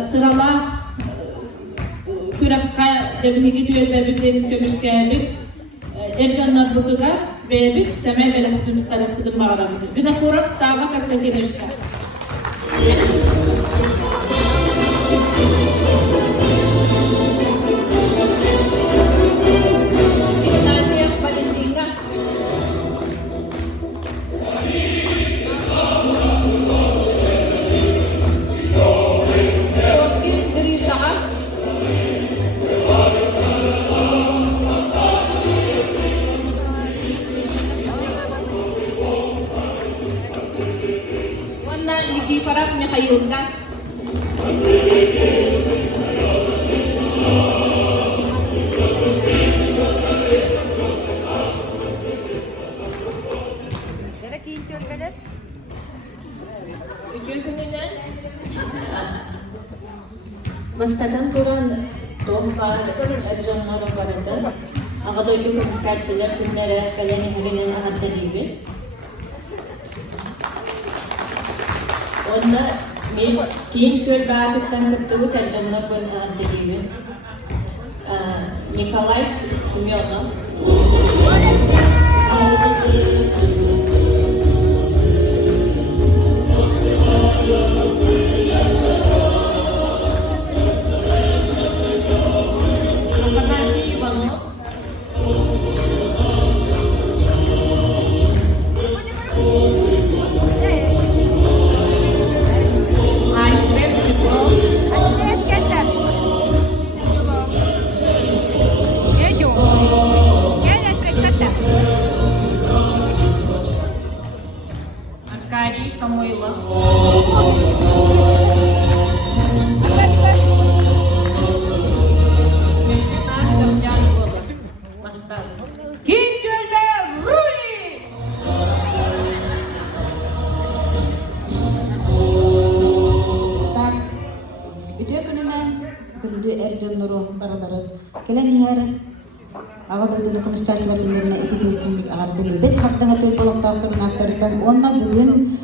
sıralar kürakka cebihigi tüyelme bütün komiskerbit erçanlar butuga ve bit semay belak tutukları kıdım bağlamıdır. Güne kurak sağva kastetinirşka. Farap Mikhailka. Üçüncünden Mastadan duran tohbar canlara vardı. Ağadoydu komiskerçiler günlere kalemi herinin ağadı gibi. Onda kim köl bağıtıktan kıttığı tercihler ben anlayayım. Nikolay Semyonov. Afanasy Ivanov. Arkadiy Samoylov. Ercanları baraları kelen her ağadoydu komiskerçiler günlerine etitistinlik ağırdı. Bet hattına tül buluqtaqtırın aktarıdan onda bugün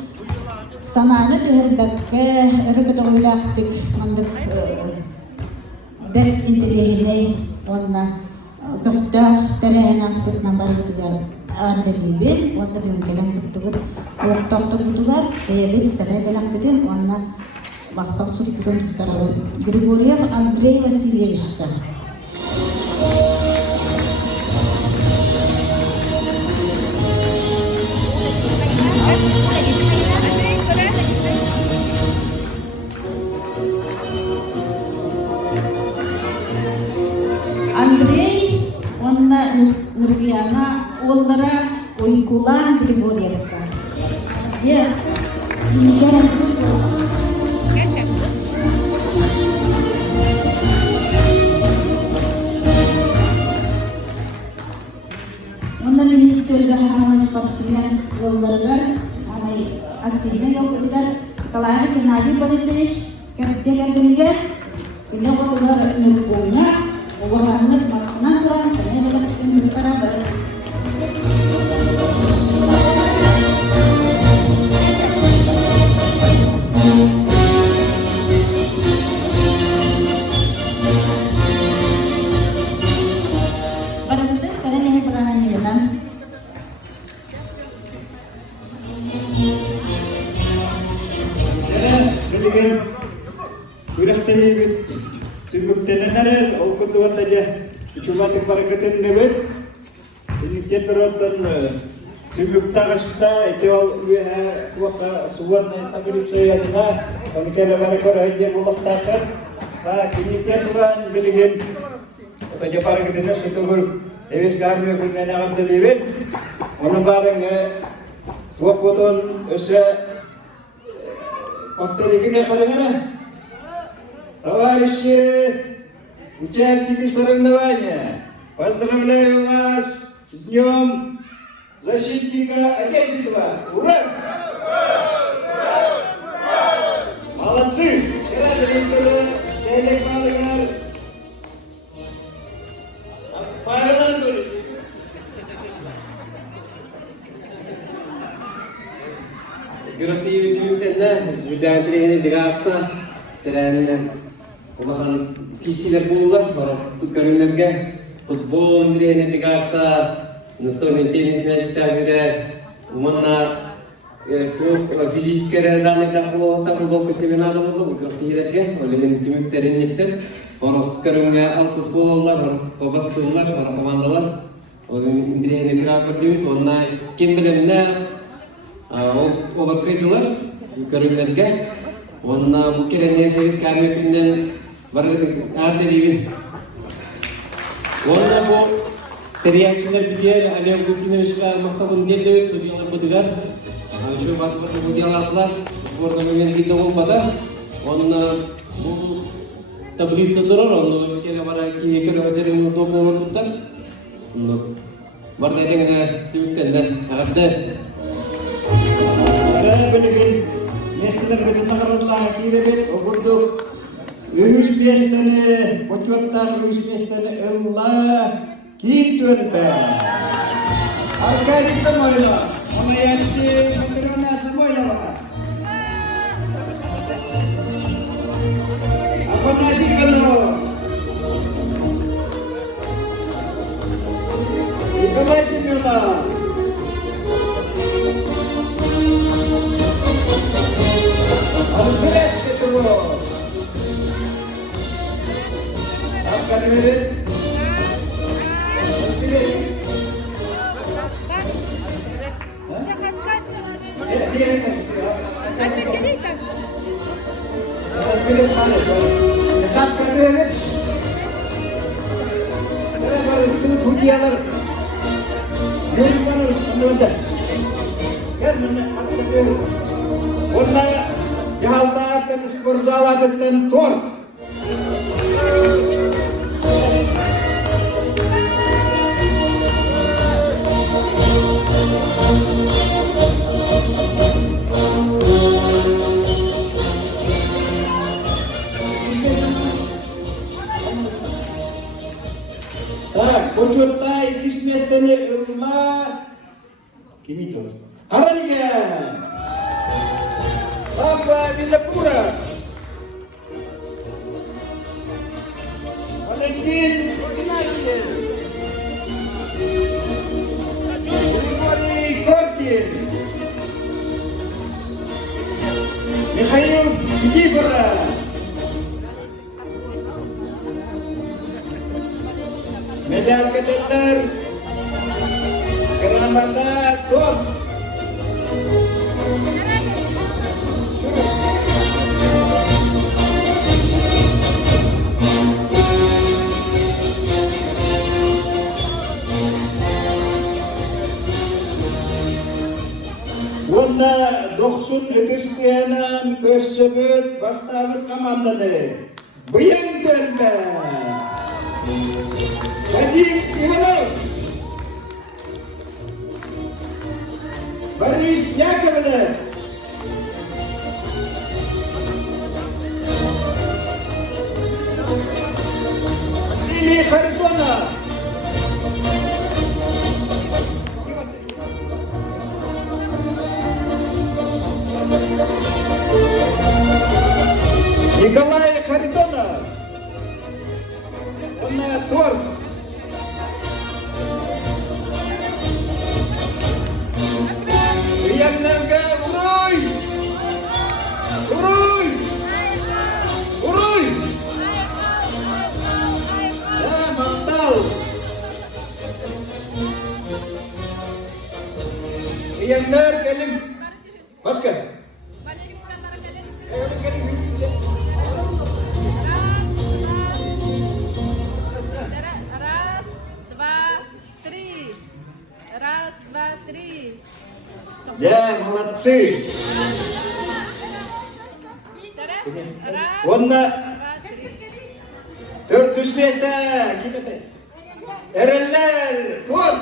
sananı düherbekke örgüt oylaqtık andık berip intilihine onda köftah terehen aspetnan barıgıdıgar ağırdı. Onda bugün gelen kıttıgır buluqtaqtır butugar ve bet sebep belak bütün onda Вахтал суд потом второй. Григорьев Андрей Васильевич. Андрей, он Нурбияна, Олдара, Ойкулан Григорьевка. Yes. Saksinya yollarga amay aktifnya yok kita kelahiran kenaji pada sis kerja yang demikian ini waktu nurungnya orangnya makanan orang saya dapat yang para baik. Pada betul kalian yang pernah nyelam. Ürəkdəyi büt, tüngüktənənərər, ol күндігат әже, үчубатық баракетін небет, интетұраттан tüngükta қашықта, әте ол үйе құваққа суғатны табылып сөйәдіға, оны кәлі баракор әйде болықтақыр, күнікте тұран білген, отаja баракетін өсі тұғыр, әвес ғармы күннен ағамды лебет, оны барың туақ бұтын өсі повторигіне қарыңара. Товарищи, участники соревнования, поздравляю вас с Днем Защитника Отечества! Ура! Молодцы! Jurati bitimimtenna sudah terihini digasta teren umahan kisiler bola baru tukarunlarga futbol terihini digasta nastonin tenis match tagire umanna fizik kerana nak tak boleh kesebenar boleh kertihilerga oleh bitimim terennikter baru tukarunga altus bola baru kobas tular baru komandalar oleh terihini berakhir dimit umanna kimbelemna over kaydılar yukarılarga onunla mungkin ini harus kami pindah baru ada di sini onunla bu teriyakçılar bir alem kusine işgal maktabın geliyor soruyorlar budugar şu batı budiyalarlar burada memeli kita olmadı onunla bu tabliğ durur onu kere bara ki kere vajerin untuk memutar onu baru dengan timikten ada Belirgin mesleler bugün nakaratlar kirebet okurduk. Üç mesleğini, koçvatlar üç mesleğini Allah kim törbe. Arkadaşlar oyna. Ona yetişti, kontrolüne semuanya var. Apa nasi kalo? Ikalai semula. Alfred Petro. Akan mirip. Yalda temiz kurdalatın tor. Tak, bocota ikis mestene Allah. Kimi itu? Karalga. Apa bila pura? Valentin Ordinarie. Grigori Gorkin. Mikhail Gibra. Medal keteter Keramata Top. Wanda doksun etespianan kösebet bastabet kamandane. Buyang tenda. Sajib Ivanov. Boris Yakovlev. Vasily Kharitonov. Николай Харитонов. Он торт. Приятненько. Урой! Урой! Урой! Да, мантал. Приятненько, Келим. Паска. Ya, молодцы. Onda 405'te kim ete? Erenler, tur.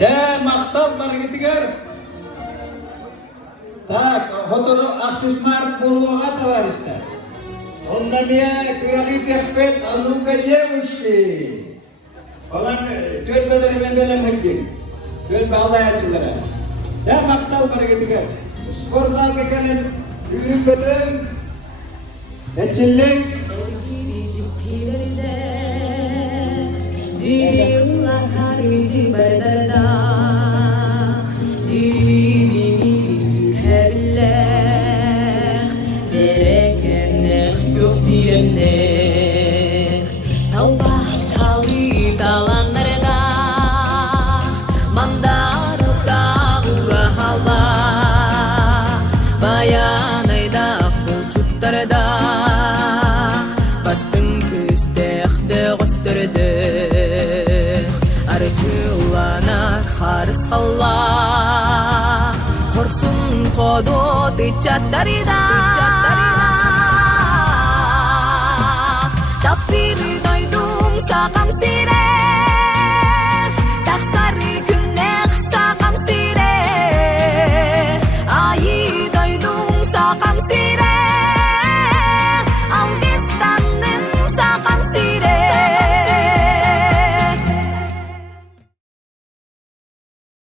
Ya maktab mari ketigar. Tak, hotoro akses mark bulu atau harusnya. Onda dia kurang terpet alu kajemushi. Orang tuan badar membelam hajim. Tuan bawa cedera. Ya maktab mari ketigar. Skor lagi kalian yürüyüp bedeng. Ecilik. Dirilah hari di berdada, diri herler, derekenek yok sirenek, taubah kali talanlarda, mandarus kagura halak, bayanayda bulçutlarda, bastın küsteh de gösterdi. Arjulanar haris Allah Korsun khodo dicat darida Tapi doydum sakam sire